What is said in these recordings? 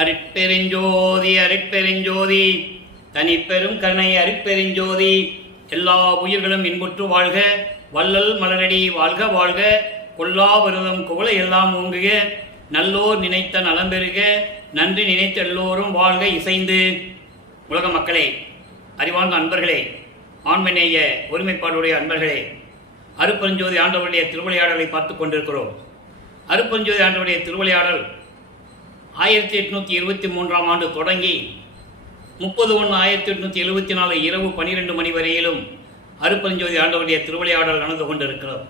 அருட்பெருஞ்சோதி அருட்பெருஞ்சோதி தனிப்பெரும் கருணை அருட்பெருஞ்சோதி. எல்லா உயிர்களும் இன்புற்று வாழ்க, வள்ளல் மலரடி வாழ்க வாழ்க, கொல்லா விரதம் குவளை எல்லாம் ஓங்குக, நல்லோர் நினைத்த நலம் பெறுக, நன்றி நினைத்த எல்லோரும் வாழ்க இசைந்து. உலக மக்களே, அறிவார்ந்த அன்பர்களே, ஆண்மநேய ஒருமைப்பாடுடைய அன்பர்களே, அருட்பெருஞ்சோதி ஆண்டவருடைய திருவிளையாடலை பார்த்து கொண்டிருக்கிறோம். அருட்பெருஞ்சோதி ஆண்டவருடைய திருவிளையாடல் 1823ஆம் ஆண்டு தொடங்கி 30/1/1874 இரவு 12 மணி வரையிலும் அருட்பெருஞ்சோதி ஆண்டவருடைய திருவிளையாடல் நடந்து கொண்டிருக்கிறது.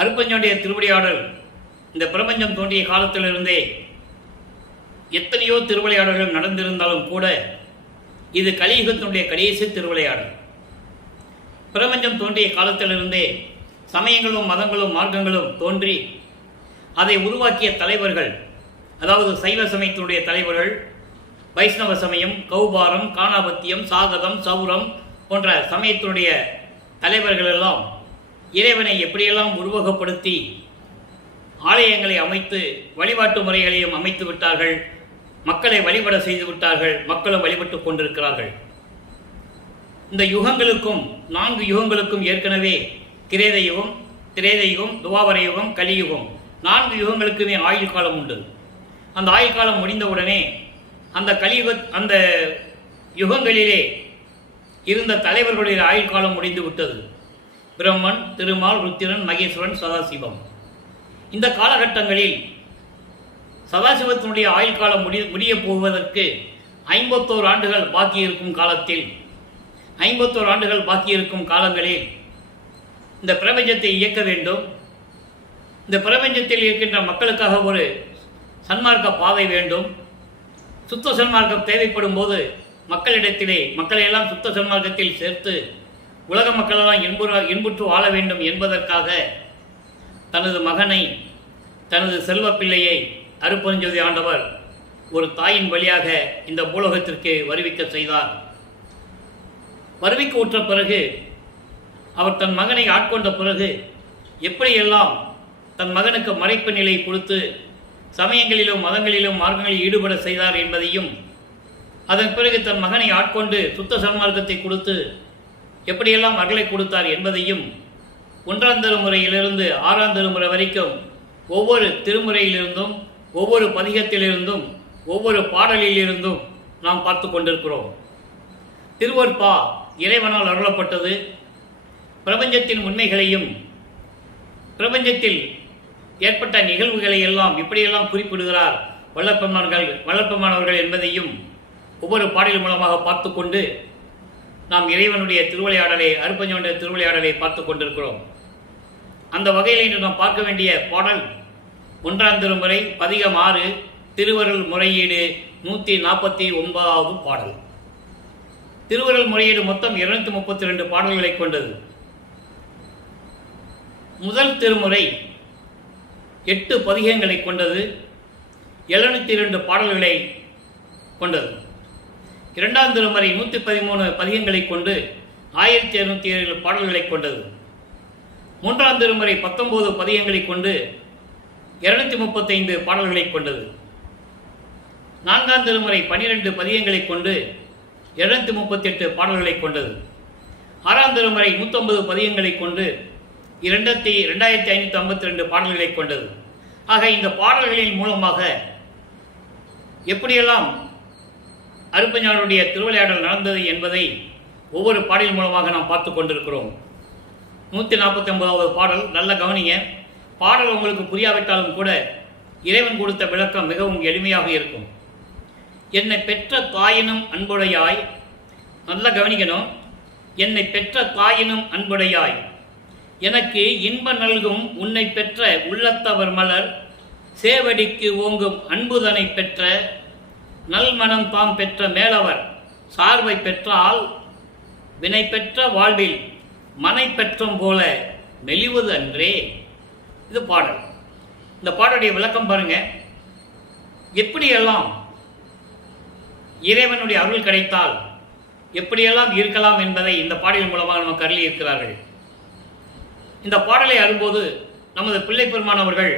அருட்பெருஞ்சோதியுடைய திருவிளையாடல் இந்த பிரபஞ்சம் தோன்றிய காலத்திலிருந்தே எத்தனையோ திருவிளையாடல்கள் நடந்திருந்தாலும் கூட இது கலியுகத்தினுடைய கடைசி திருவிளையாடல். பிரபஞ்சம் தோன்றிய காலத்திலிருந்தே சமயங்களும் மதங்களும் மார்க்கங்களும் தோன்றி அதை உருவாக்கிய தலைவர்கள், அதாவது சைவ சமயத்தினுடைய தலைவர்கள், வைஷ்ணவ சமயம், கௌபாரம், காணாபத்தியம், சாகதம், சௌரம் போன்ற சமயத்தினுடைய தலைவர்கள் எல்லாம் இறைவனை எப்படியெல்லாம் உருவகப்படுத்தி ஆலயங்களை அமைத்து வழிபாட்டு முறைகளையும் அமைத்து விட்டார்கள். மக்களை வழிபட செய்து விட்டார்கள். மக்களும் வழிபட்டு கொண்டிருக்கிறார்கள். இந்த யுகங்களுக்கும் 4 யுகங்களுக்கும் ஏற்கனவே கிரேத யுகம், திரேத யுகம், துவாபர யுகம், கலியுகம் 4 யுகங்களுக்குமே ஆயுள் காலம் உண்டு. அந்த ஆயுள் காலம் முடிந்தவுடனே அந்த அந்த யுகங்களிலே இருந்த தலைவர்களுடைய ஆயுள் காலம் முடிந்து விட்டது. பிரம்மன், திருமால், ருத்திரன், மகேஸ்வரன், சதாசிவம். இந்த காலகட்டங்களில் சதாசிவத்தினுடைய ஆயுள் காலம் முடிய போவதற்கு 51 ஆண்டுகள் பாக்கி இருக்கும் காலத்தில், 51 ஆண்டுகள் பாக்கி இருக்கும் காலங்களில் இந்த பிரபஞ்சத்தை இயக்க வேண்டும். இந்த பிரபஞ்சத்தில் இருக்கின்ற மக்களுக்காக ஒரு சன்மார்க்க பாதை வேண்டும். சுத்த சன்மார்க்கம் தேவைப்படும் போது மக்களையெல்லாம் சுத்த சன்மார்க்கத்தில் சேர்த்து உலக மக்களெல்லாம் இன்புற்று வாழ வேண்டும் என்பதற்காக தனது மகனை, தனது செல்வ பிள்ளையை அருட்பெருஞ்சோதி ஆண்டவர் ஒரு தாயின் வழியாக இந்த பூலோகத்திற்கு வருவிக்க செய்தார். வருவிக்க உற்ற பிறகு, அவர் தன் மகனை ஆட்கொண்ட பிறகு எப்படியெல்லாம் தன் மகனுக்கு மறைப்பு நிலை கொடுத்து சமயங்களிலும் மதங்களிலும் மார்க்கங்களில் ஈடுபட செய்தார் என்பதையும், அதன் பிறகு தன் மகனை ஆட்கொண்டு சுத்த சன்மார்க்கத்தை கொடுத்து எப்படியெல்லாம் அருளை கொடுத்தார் என்பதையும் 1ஆம் திருமுறையிலிருந்து 6ஆம் திருமுறை வரைக்கும் ஒவ்வொரு திருமுறையிலிருந்தும், ஒவ்வொரு பதிகத்திலிருந்தும், ஒவ்வொரு பாடலிலிருந்தும் நாம் பார்த்து கொண்டிருக்கிறோம். திருவருட்பா இறைவனால் அருளப்பட்டது. பிரபஞ்சத்தின் உண்மைகளையும் பிரபஞ்சத்தில் ஏற்பட்ட நிகழ்வுகளை எல்லாம் இப்படியெல்லாம் குறிப்பிடுகிறார் வல்லப்பெருமானவர்கள் என்பதையும் ஒவ்வொரு பாடல் மூலமாக பார்த்து கொண்டு நாம் இறைவனுடைய திருவிளையாடலை, அருட்பெருஞ்சோதியுடைய திருவிளையாடலை பார்த்து கொண்டிருக்கிறோம். அந்த வகையில் இன்று நாம் பார்க்க வேண்டிய பாடல் 1ஆம் திருமுறை பதிகம் 6 திருவருள் முறையீடு 149வது பாடல். திருவருள் முறையீடு மொத்தம் 232 பாடல்களை கொண்டது. முதல் திருமுறை 8 பதிகங்களை கொண்டது, 702 பாடல்களை கொண்டது. 2ஆம் திருமுறை 113 பதிகங்களை கொண்டு 1207 பாடல்களை கொண்டது. 3ஆம் திருமுறை 19 பதிகங்களை கொண்டு 235 பாடல்களை கொண்டது. 4ஆம் திருமுறை 12 பதிகங்களை கொண்டு 238 பாடல்களை கொண்டது. 6ஆம் திருமுறை 150 பதிகங்களை கொண்டு 2552 பாடல்களை கொண்டது. ஆக இந்த பாடல்களின் மூலமாக எப்படியெல்லாம் அருட்பெருஞ்சோதியுடைய திருவிளையாடல் நடந்தது என்பதை ஒவ்வொரு பாடலின் மூலமாக நாம் பார்த்து கொண்டிருக்கிறோம். 149வது பாடல், நல்ல கவனிங்க. பாடல் உங்களுக்கு புரியாவிட்டாலும் கூட இறைவன் கொடுத்த விளக்கம் மிகவும் எளிமையாக இருக்கும். என்னை பெற்ற தாயினும் அன்புடையாய், நல்ல கவனிக்கணும், என்னை பெற்ற தாயினும் அன்புடையாய், எனக்கு இன்ப நல்கும் உன்னை பெற்ற உள்ளத்தவர் மலர் சேவடிக்கு ஓங்கும் அன்புதனை பெற்ற நல்மனம் தாம் பெற்ற மேலவர் சார்பை பெற்றால் வினை பெற்ற வாழ்வில் மனை பெற்றம் போல மெலிவது அன்றே. இது பாடல். இந்த பாடலுடைய விளக்கம் பாருங்க. எப்படியெல்லாம் இறைவனுடைய அருள் கிடைத்தால் எப்படியெல்லாம் இருக்கலாம் என்பதை இந்த பாடலின் மூலமாக நமக்கு அருளி இருக்கிறார்கள். இந்த பாடலை அரும்போது நமது பிள்ளை பெருமானவர்கள்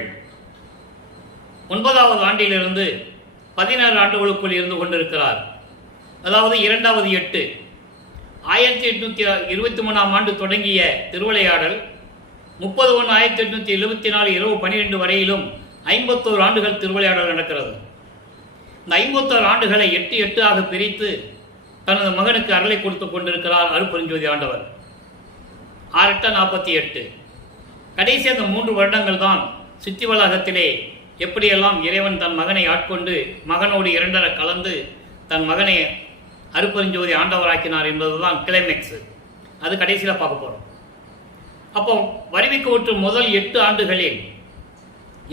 9வது ஆண்டிலிருந்து 16 ஆண்டுகளுக்குள் இருந்து கொண்டிருக்கிறார். அதாவது 2வது 8 1823 ஆண்டு தொடங்கிய திருவிளையாடல் 30/1/1874 இரவு 12 வரையிலும் 51 ஆண்டுகள் திருவிளையாடல் நடக்கிறது. இந்த 51 ஆண்டுகளை 8 ஆக பிரித்து தனது மகனுக்கு அருளை கொடுத்து கொண்டிருக்கிறார் அருட்பெருஞ்சோதி ஆண்டவர். 6 48. கடைசி அந்த 3 வருடங்கள் தான் சித்தி வளாகத்திலே எப்படியெல்லாம் இறைவன் தன் மகனை ஆட்கொண்டு மகனோடு 2 கலந்து தன் மகனை அருட்பெருஞ்சோதி ஆண்டவராக்கினார் என்பதுதான் கிளைமேக்ஸ். அது கடைசியில் பார்க்க போகிறோம். அப்போ வருவிக்கு ஒற்று முதல் 8 ஆண்டுகளில்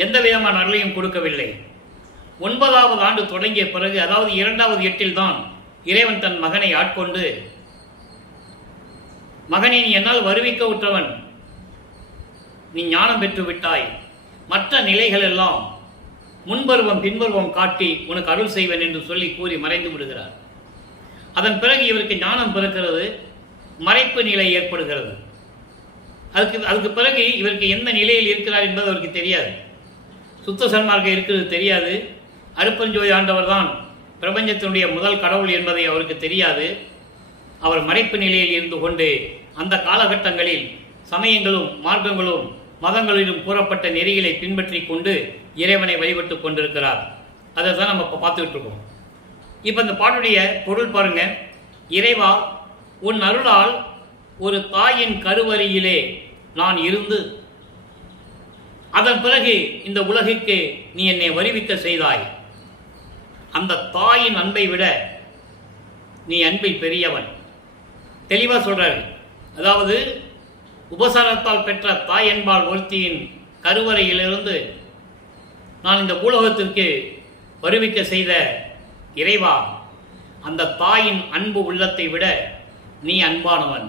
எந்த விதமான அருளையும் கொடுக்கவில்லை. 9வது ஆண்டு தொடங்கிய பிறகு, அதாவது 2வது 8 தான் இறைவன் தன் மகனை ஆட்கொண்டு, மகனை நீ என்னால் வருவிக்க உற்றவன், நீ ஞானம் பெற்று விட்டாய், மற்ற நிலைகள் எல்லாம் முன்பருவம் பின்பருவம் காட்டி உனக்கு அருள் செய்வேன் என்று சொல்லி கூறி மறைந்து விடுகிறார். அதன் பிறகு இவருக்கு ஞானம் பிறக்கிறது, மறைப்பு நிலை ஏற்படுகிறது. அதுக்கு பிறகு இவருக்கு எந்த நிலையில் இருக்கிறார் என்பது அவருக்கு தெரியாது. சுத்த சன்மார்க்கம் இருக்கிறது தெரியாது. அருட்பெருஞ்சோதி ஆண்டவர் தான் பிரபஞ்சத்தினுடைய முதல் கடவுள் என்பதை அவருக்கு தெரியாது. அவர் மறைப்பு நிலையில் இருந்து கொண்டு அந்த காலகட்டங்களில் சமயங்களும் மார்க்கங்களும் மதங்களிலும் கூறப்பட்ட நெறிகளை பின்பற்றி கொண்டு இறைவனை வழிபட்டு கொண்டிருக்கிறார். அதை தான் நம்ம இப்போ பார்த்துக்கிட்டு இருக்கோம். இப்போ இந்த பாட்டுடைய பொருள் பாருங்க. இறைவா, உன் அருளால் ஒரு தாயின் கருவறையிலே நான் இருந்து அதன் பிறகு இந்த உலகிற்கு நீ என்னை வருவிக்க செய்தாய். அந்த தாயின் அன்பை விட நீ அன்பில் பெரியவன். தெளிவாக சொல்றாரு. அதாவது உபசாரத்தால் பெற்ற தாய் என்பால் ஒருத்தியின் கருவறையிலிருந்து நான் இந்த பூலோகத்திற்கு வருவிக்க செய்த இறைவா, அந்த தாயின் அன்பு உள்ளத்தை விட நீ அன்பானவன்.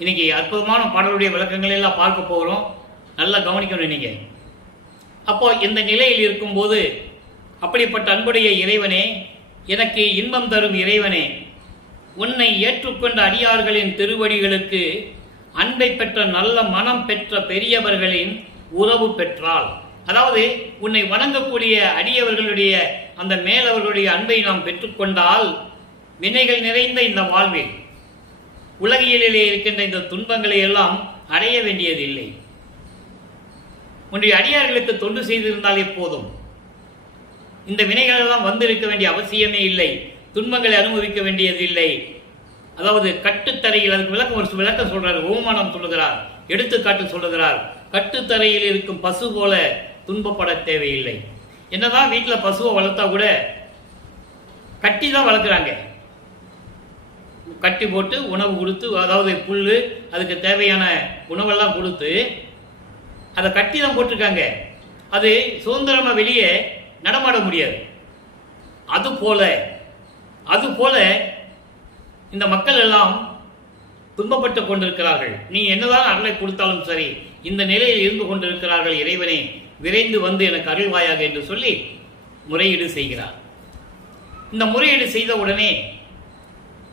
இன்னைக்கு அற்புதமான பாடலுடைய விளக்கங்கள் எல்லாம் பார்க்க போகிறோம். நல்லா கவனிக்கணும் நீங்க. அப்போ இந்த நிலையில் இருக்கும்போது, அப்படிப்பட்ட அன்புடைய இறைவனே, எனக்கு இன்பம் தரும் இறைவனே, உன்னை ஏற்றுக்கொண்ட அடியார்களின் திருவடிகளுக்கு அன்பை பெற்ற நல்ல மனம் பெற்ற பெரியவர்களின் உறவு பெற்றால், அதாவது உன்னை வணங்கக்கூடிய அடியவர்களுடைய அந்த மேலவர்களுடைய அன்பை நாம் பெற்றுக்கொண்டால் வினைகள் நிறைந்த இந்த வாழ்வில் உலகியலிலே இருக்கின்ற இந்த துன்பங்களை எல்லாம் அடைய வேண்டியதில்லை. உன்னுடைய அடியார்களுக்கு தொண்டு செய்திருந்தாலே போதும். இந்த வினைகள் எல்லாம் வந்திருக்க வேண்டிய அவசியமே இல்லை. துன்பங்களை அனுபவிக்க வேண்டியதில்லை. அதாவது கட்டுத்தரையில், அதுக்கு விளக்கம் சொல்றார், ஓமானம் சொல்லுகிறார், எடுத்துக்காட்டு சொல்லுகிறார். கட்டுத்தரையில் இருக்கும் பசு போல துன்பப்பட தேவையில்லை. என்னதான் வீட்டில் பசுவை வளர்த்தா கூட கட்டி தான் வளர்க்குறாங்க. கட்டி போட்டு உணவு கொடுத்து, அதாவது புல், அதுக்கு தேவையான உணவெல்லாம் கொடுத்து அதை கட்டி தான் போட்டிருக்காங்க. அது சுதந்திரமாக வெளியே நடமாட முடியாது. அதுபோல இந்த மக்கள் எல்லாம் துன்பப்பட்டு கொண்டிருக்கிறார்கள். நீ என்னதான் அருளை கொடுத்தாலும் சரி, இந்த நிலையில் இருந்து கொண்டிருக்கிறார்கள். இறைவனை விரைந்து வந்து எனக்கு அருள்வாயாக என்று சொல்லி முறையீடு செய்கிறார். இந்த முறையீடு செய்த உடனே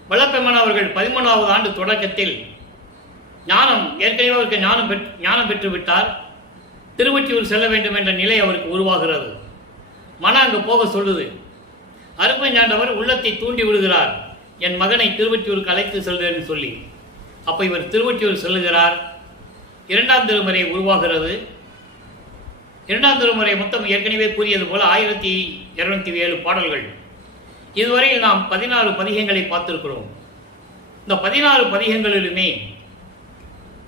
வல்லபெருமான் அவர்கள் 13வது ஆண்டு தொடக்கத்தில் ஞானம், ஏற்கனவே அவருக்கு ஞானம் பெற்று விட்டார். திருவொற்றியூர் செல்ல வேண்டும் என்ற நிலை அவருக்கு உருவாகிறது. மன அங்கு போக சொல்லுது. அருட்பெருஞ்சாண்டவர் உள்ளத்தை தூண்டி விடுகிறார், என் மகனை திருவொற்றியூருக்கு அழைத்து செல்கிறேன் சொல்லி. அப்போ இவர் திருவொற்றியூர் செல்லுகிறார். 2ஆம் திருமுறை உருவாகிறது. 2ஆம் திருமுறை மொத்தம் ஏற்கனவே கூறியது போல 1207 பாடல்கள். இதுவரையில் நாம் 16 பதிகங்களை பார்த்திருக்கிறோம். இந்த 16 பதிகங்களிலுமே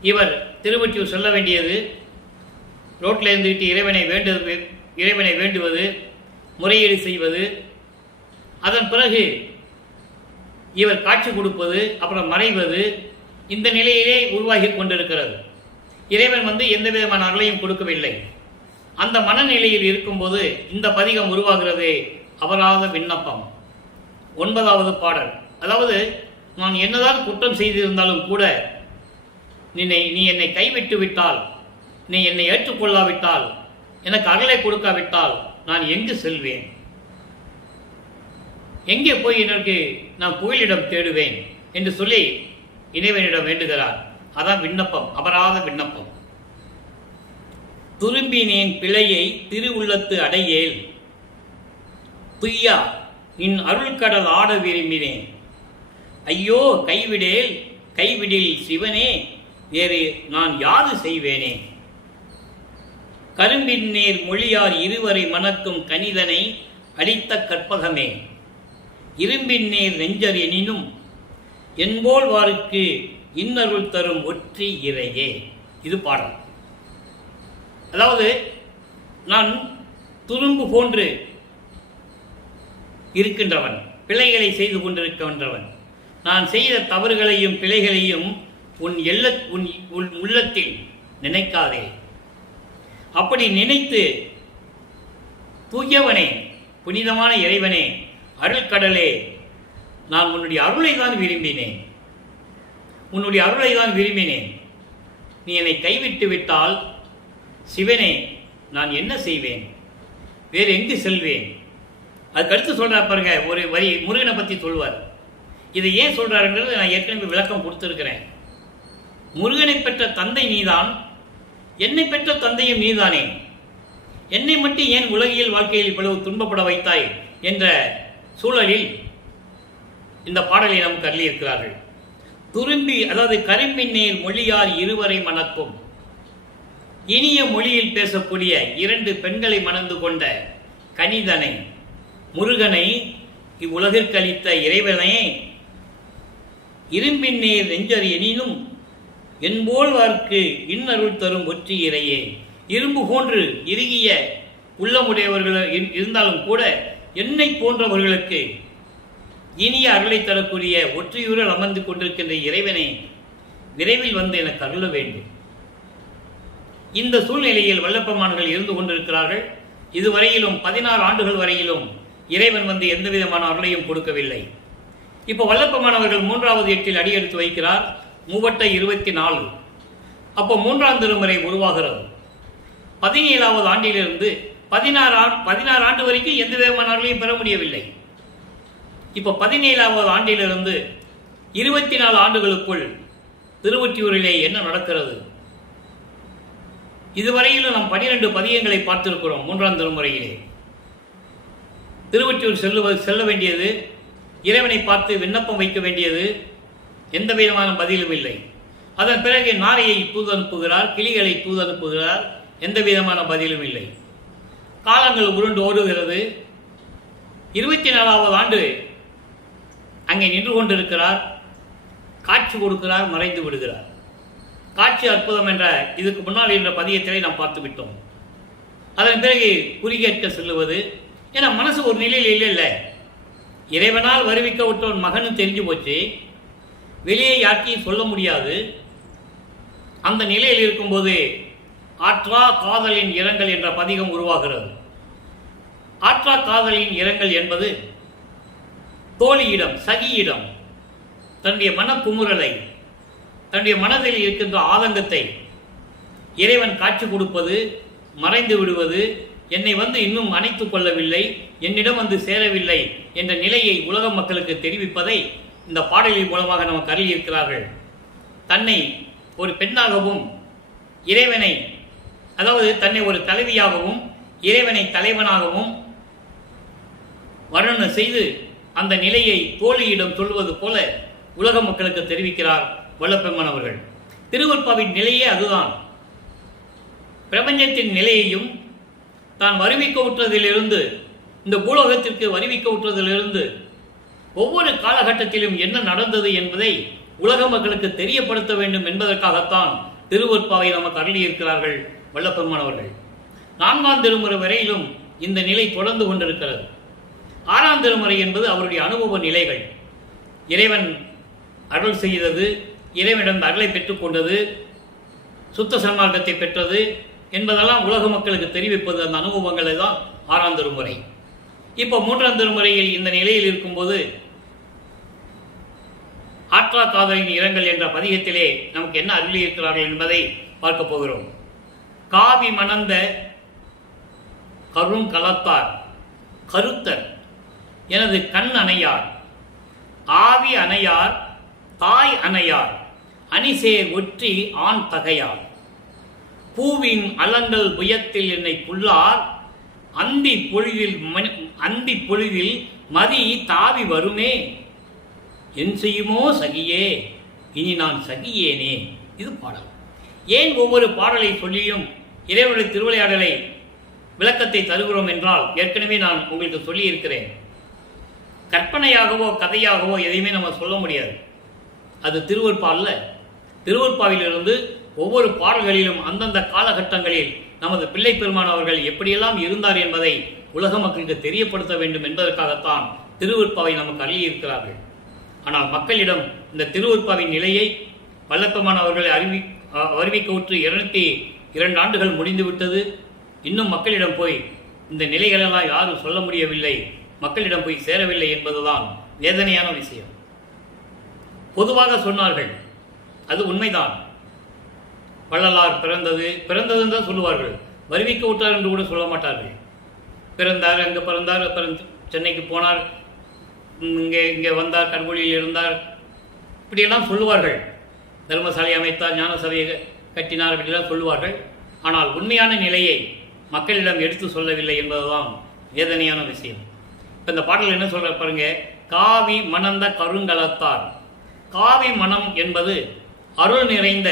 இவர் திருவொற்றியூர் செல்ல வேண்டியது, ரோட்டில் இருந்துவிட்டு இறைவனை வேண்டுவது, முறையீடு செய்வது, அதன் பிறகு இவர் காட்சி கொடுப்பது, அப்புறம் மறைவது, இந்த நிலையிலே உருவாகி கொண்டிருக்கிறது. இறைவன் எந்த விதமான அருளையும் கொடுக்கவில்லை. அந்த மனநிலையில் இருக்கும்போது இந்த பதிகம் உருவாகிறது. அபராத விண்ணப்பம் 9வது பாடல். அதாவது நான் என்னதான் குற்றம் செய்திருந்தாலும் கூட நீ என்னை கைவிட்டு விட்டால், நீ என்னை ஏற்றுக்கொள்ளாவிட்டால், எனக்கு அருளை கொடுக்காவிட்டால் நான் எங்கு செல்வேன்? எங்கே போய் நான் புகலிடம் தேடுவேன் என்று சொல்லி இறைவனிடம் வேண்டுகிறார். அதான் விண்ணப்பம், அபராத விண்ணப்பம். துரும்பினேன் பிழையை திருவுள்ளத்து அடையேல், துய்யா நின் அருள்கடல் ஆட விரும்பினேன். ஐயோ கைவிடில் சிவனே, வேறு நான் யாது செய்வேனே. கரும்பின் நேர் மொழியார் இருவரை மணக்கும் கனிதனை அளித்த கற்பகமே, இரும்பின் நேர் நெஞ்சர் எனினும் என்போல் வாருக்கு இன்னருள் தரும் ஒற்றி இறையே. இது பாடல். அதாவது, நான் துரும்பு போன்று இருக்கின்றவன், பிழைகளை செய்து கொண்டிருக்கின்றவன். நான் செய்த தவறுகளையும் பிழைகளையும் உன் உள்ளத்தில் நினைக்காதே. அப்படி நினைத்து தூயவனே, புனிதமான இறைவனே, அருள்கடலே, நான் உன்னுடைய அருளை தான் விரும்பினேன். நீ என்னை கைவிட்டு விட்டால் சிவனே, நான் என்ன செய்வேன்? வேறு எங்கு செல்வேன்? அதுக்கடுத்து சொல்றார் பாருங்க, ஒரு வரி முருகனை பற்றி சொல்வார். இதை ஏன் சொல்றாருன்றது நான் ஏற்கனவே விளக்கம் கொடுத்திருக்கிறேன். முருகனை பெற்ற தந்தை நீதான், என்னை பெற்ற தந்தையும் நீதானே. என்னை மட்டும் ஏன் உலகியல் வாழ்க்கையில் இவ்வளவு துன்பப்பட வைத்தாய் என்ற சூழலில் இந்த பாடலை நமக்கு அருளியிருக்கிறார்கள். துரும்பி, அதாவது கரும்பின் நேர் மொழியார் இருவரை மணக்கும், இனிய மொழியில் பேசக்கூடிய இரண்டு பெண்களை மணந்து கொண்ட கனிதனை, முருகனை, இவ்வுலகிற்கு அளித்த இறைவனை, இரும்பின் நேர் நெஞ்சர் எனினும் என்போல் வார்க்கு இன்னருள் தரும் ஒற்றி இறையே. இரும்பு போன்று இறுகிய உள்ளமுடையவர்கள் இருந்தாலும் கூட என்னை போன்றவர்களுக்கு இனிய அருளை தரக்கூடிய ஒற்றியூரில் அமர்ந்து கொண்டிருக்கின்ற இறைவனை விரைவில் வந்து எனக்கு அருள வேண்டும். இந்த சூழ்நிலையில் வல்லப்பெருமான்கள் இருந்து கொண்டிருக்கிறார்கள். இதுவரையிலும் 16 ஆண்டுகள் வரையிலும் இறைவன் வந்து எந்த விதமான அருளையும் கொடுக்கவில்லை. இப்போ வல்லப்பெருமானவர்கள் 3வது எட்டில் அடியெடுத்து வைக்கிறார். 3/24. அப்போ 3ஆம் திருமுறை உருவாகிறது. 17வது ஆண்டிலிருந்து 16 ஆண்டு வரைக்கும் எந்த விதமான அருளையும் பெற முடியவில்லை. இப்போ 17வது ஆண்டிலிருந்து 24 ஆண்டுகளுக்குள் திருவொற்றியூரிலே என்ன நடக்கிறது? இதுவரையிலும் நாம் 12 பதியங்களை பார்த்திருக்கிறோம். 3ஆம் திருமுறையிலே திருவொற்றியூர் செல்ல வேண்டியது, இறைவனை பார்த்து விண்ணப்பம் வைக்க வேண்டியது, எந்த விதமான பதிலும் இல்லை. அதன் பிறகு நாரையை தூது அனுப்புகிறார், கிளிகளை தூது அனுப்புகிறார், எந்த விதமான பதிலும் இல்லை. காலங்கள் உருண்டு ஓடுகிறது. 24வது ஆண்டு அங்கே நின்று கொண்டிருக்கிறார். காட்சி கொடுக்கிறார், மறைந்து விடுகிறார். காட்சி அற்புதம் என்ற இதுக்கு முன்னால் என்ற பதியத்திலே நாம் பார்த்து விட்டோம். அதன் பிறகு குறிகேட்க செல்லுவது, ஏன்னா மனசு ஒரு நிலையில் இல்லை. இறைவனால் வருவிக்க விட்டவன் மகனும் தெரிஞ்சு போச்சு, வெளியே யார்த்தையும் சொல்ல முடியாது. அந்த நிலையில் இருக்கும்போது ஆற்றா காதலின் இரங்கல் என்ற பதிகம் உருவாகிறது. ஆற்றா காதலின் இரங்கல் என்பது தோழியிடம், சகியிடம் தன்னுடைய மனக்குமுறலை, தன்னுடைய மனதில் இருக்கின்ற ஆதங்கத்தை இறைவன் காட்சி கொடுப்பது, மறைந்து விடுவது, என்னை வந்து இன்னும் அணைத்துக் கொள்ளவில்லை, என்னிடம் வந்து சேரவில்லை என்ற நிலையை உலக மக்களுக்கு தெரிவிப்பதை இந்த பாடலின் மூலமாக நமக்கு அருளியிருக்கிறார்கள். தன்னை ஒரு பெண்ணாகவும் இறைவனை, அதாவது தன்னை ஒரு தலைவியாகவும் இறைவனை தலைவனாகவும் வர்ணனை செய்து அந்த நிலையை தோழியிடம் சொல்வது போல உலக மக்களுக்கு தெரிவிக்கிறார் வல்லப்பெருமான் அவர்கள். திருவருட்பாவின் நிலையே அதுதான். பிரபஞ்சத்தின் நிலையையும் தான் வருவிக்க விட்டதிலிருந்து, இந்த பூலோகத்திற்கு வருவிக்க விட்டதிலிருந்து ஒவ்வொரு காலகட்டத்திலும் என்ன நடந்தது என்பதை உலக மக்களுக்கு தெரியப்படுத்த வேண்டும் என்பதற்காகத்தான் திருவருட்பாவை நமக்கு அருளியிருக்கிறார்கள் வல்லப்பெருமான் அவர்கள். 4ஆம் திருமுறை வரையிலும் இந்த நிலை தொடர்ந்து கொண்டிருக்கிறது. 6ஆம் திருமுறை என்பது அவருடைய அனுபவ நிலைகள். இறைவன் அருள் செய்தது, இறைவனிடம் அருளை பெற்றுக்கொண்டது, சுத்த சன்மார்க்கத்தை பெற்றது என்பதெல்லாம் உலக மக்களுக்கு தெரிவிப்பது அந்த அனுபவங்களை தான் 6ஆம் திருமுறை. இப்போ 3ஆம் திருமுறையில் இந்த நிலையில் இருக்கும்போது ஆற்றா காதலின் இரங்கல் என்ற பதிகத்திலே நமக்கு என்ன அருளி இருக்கிறார்கள் என்பதை பார்க்க போகிறோம். காவி மணந்த கருங்கலத்தார் கருத்தர் எனது கண் அணையார், ஆவி அணையார், தாய் அணையார், அணிசேர் ஒற்றி ஆண் தகையார், பூவின் அலங்கல் புயத்தில் என்னை புல்லார், அந்தி பொழுதில் மதி தாவி வருமே, என் செய்யுமோ சகியே, இனி நான் சகியேனே. இது பாடல். ஏன் ஒவ்வொரு பாடலை சொல்லியும் இறைவனுடைய திருவிளையாடலை விளக்கத்தை தருகிறோம் என்றால், ஏற்கனவே நான் உங்களுக்கு சொல்லி இருக்கிறேன், கற்பனையாகவோ கதையாகவோ எதையுமே நம்ம சொல்ல முடியாது. அது திருவருட்பா அல்ல. திருவருட்பாவிலிருந்து ஒவ்வொரு பாடல்களிலும் அந்தந்த காலகட்டங்களில் நமது பிள்ளை பெருமான் அவர்கள் எப்படியெல்லாம் இருந்தார் என்பதை உலக மக்களுக்கு தெரியப்படுத்த வேண்டும் என்பதற்காகத்தான் திருவருட்பாவை நமக்கு அள்ளி இருக்கிறார்கள். ஆனால் மக்களிடம் இந்த திருவருட்பாவின் நிலையை வல்லப்பெருமான் அவர்களை அறிவிக்க உற்று 202 ஆண்டுகள் முடிந்துவிட்டது. இன்னும் மக்களிடம் போய் இந்த நிலைகளெல்லாம் யாரும் சொல்ல முடியவில்லை, மக்களிடம் போய் சேரவில்லை என்பதுதான் வேதனையான விஷயம். பொதுவாக சொன்னார்கள், அது உண்மைதான். வள்ளலார் பிறந்ததுன்னு தான் சொல்லுவார்கள், வருவிக்க விட்டார் என்று கூட சொல்ல மாட்டார்கள். பிறந்தார், அங்கே பிறந்தார், அப்புறம் சென்னைக்கு போனார், இங்கே வந்தார், கண்கொழியில் இருந்தார், இப்படியெல்லாம் சொல்லுவார்கள். தர்மசாலை அமைத்தார், ஞான சபையை கட்டினார், அப்படிலாம் சொல்லுவார்கள். ஆனால் உண்மையான நிலையை மக்களிடம் எடுத்து சொல்லவில்லை என்பதுதான் வேதனையான விஷயம். இப்போ இந்த பாடல் என்ன சொல்ற பாருங்க, காவி மணந்த கருங்கலத்தார். காவி மனம் என்பது அருள் நிறைந்த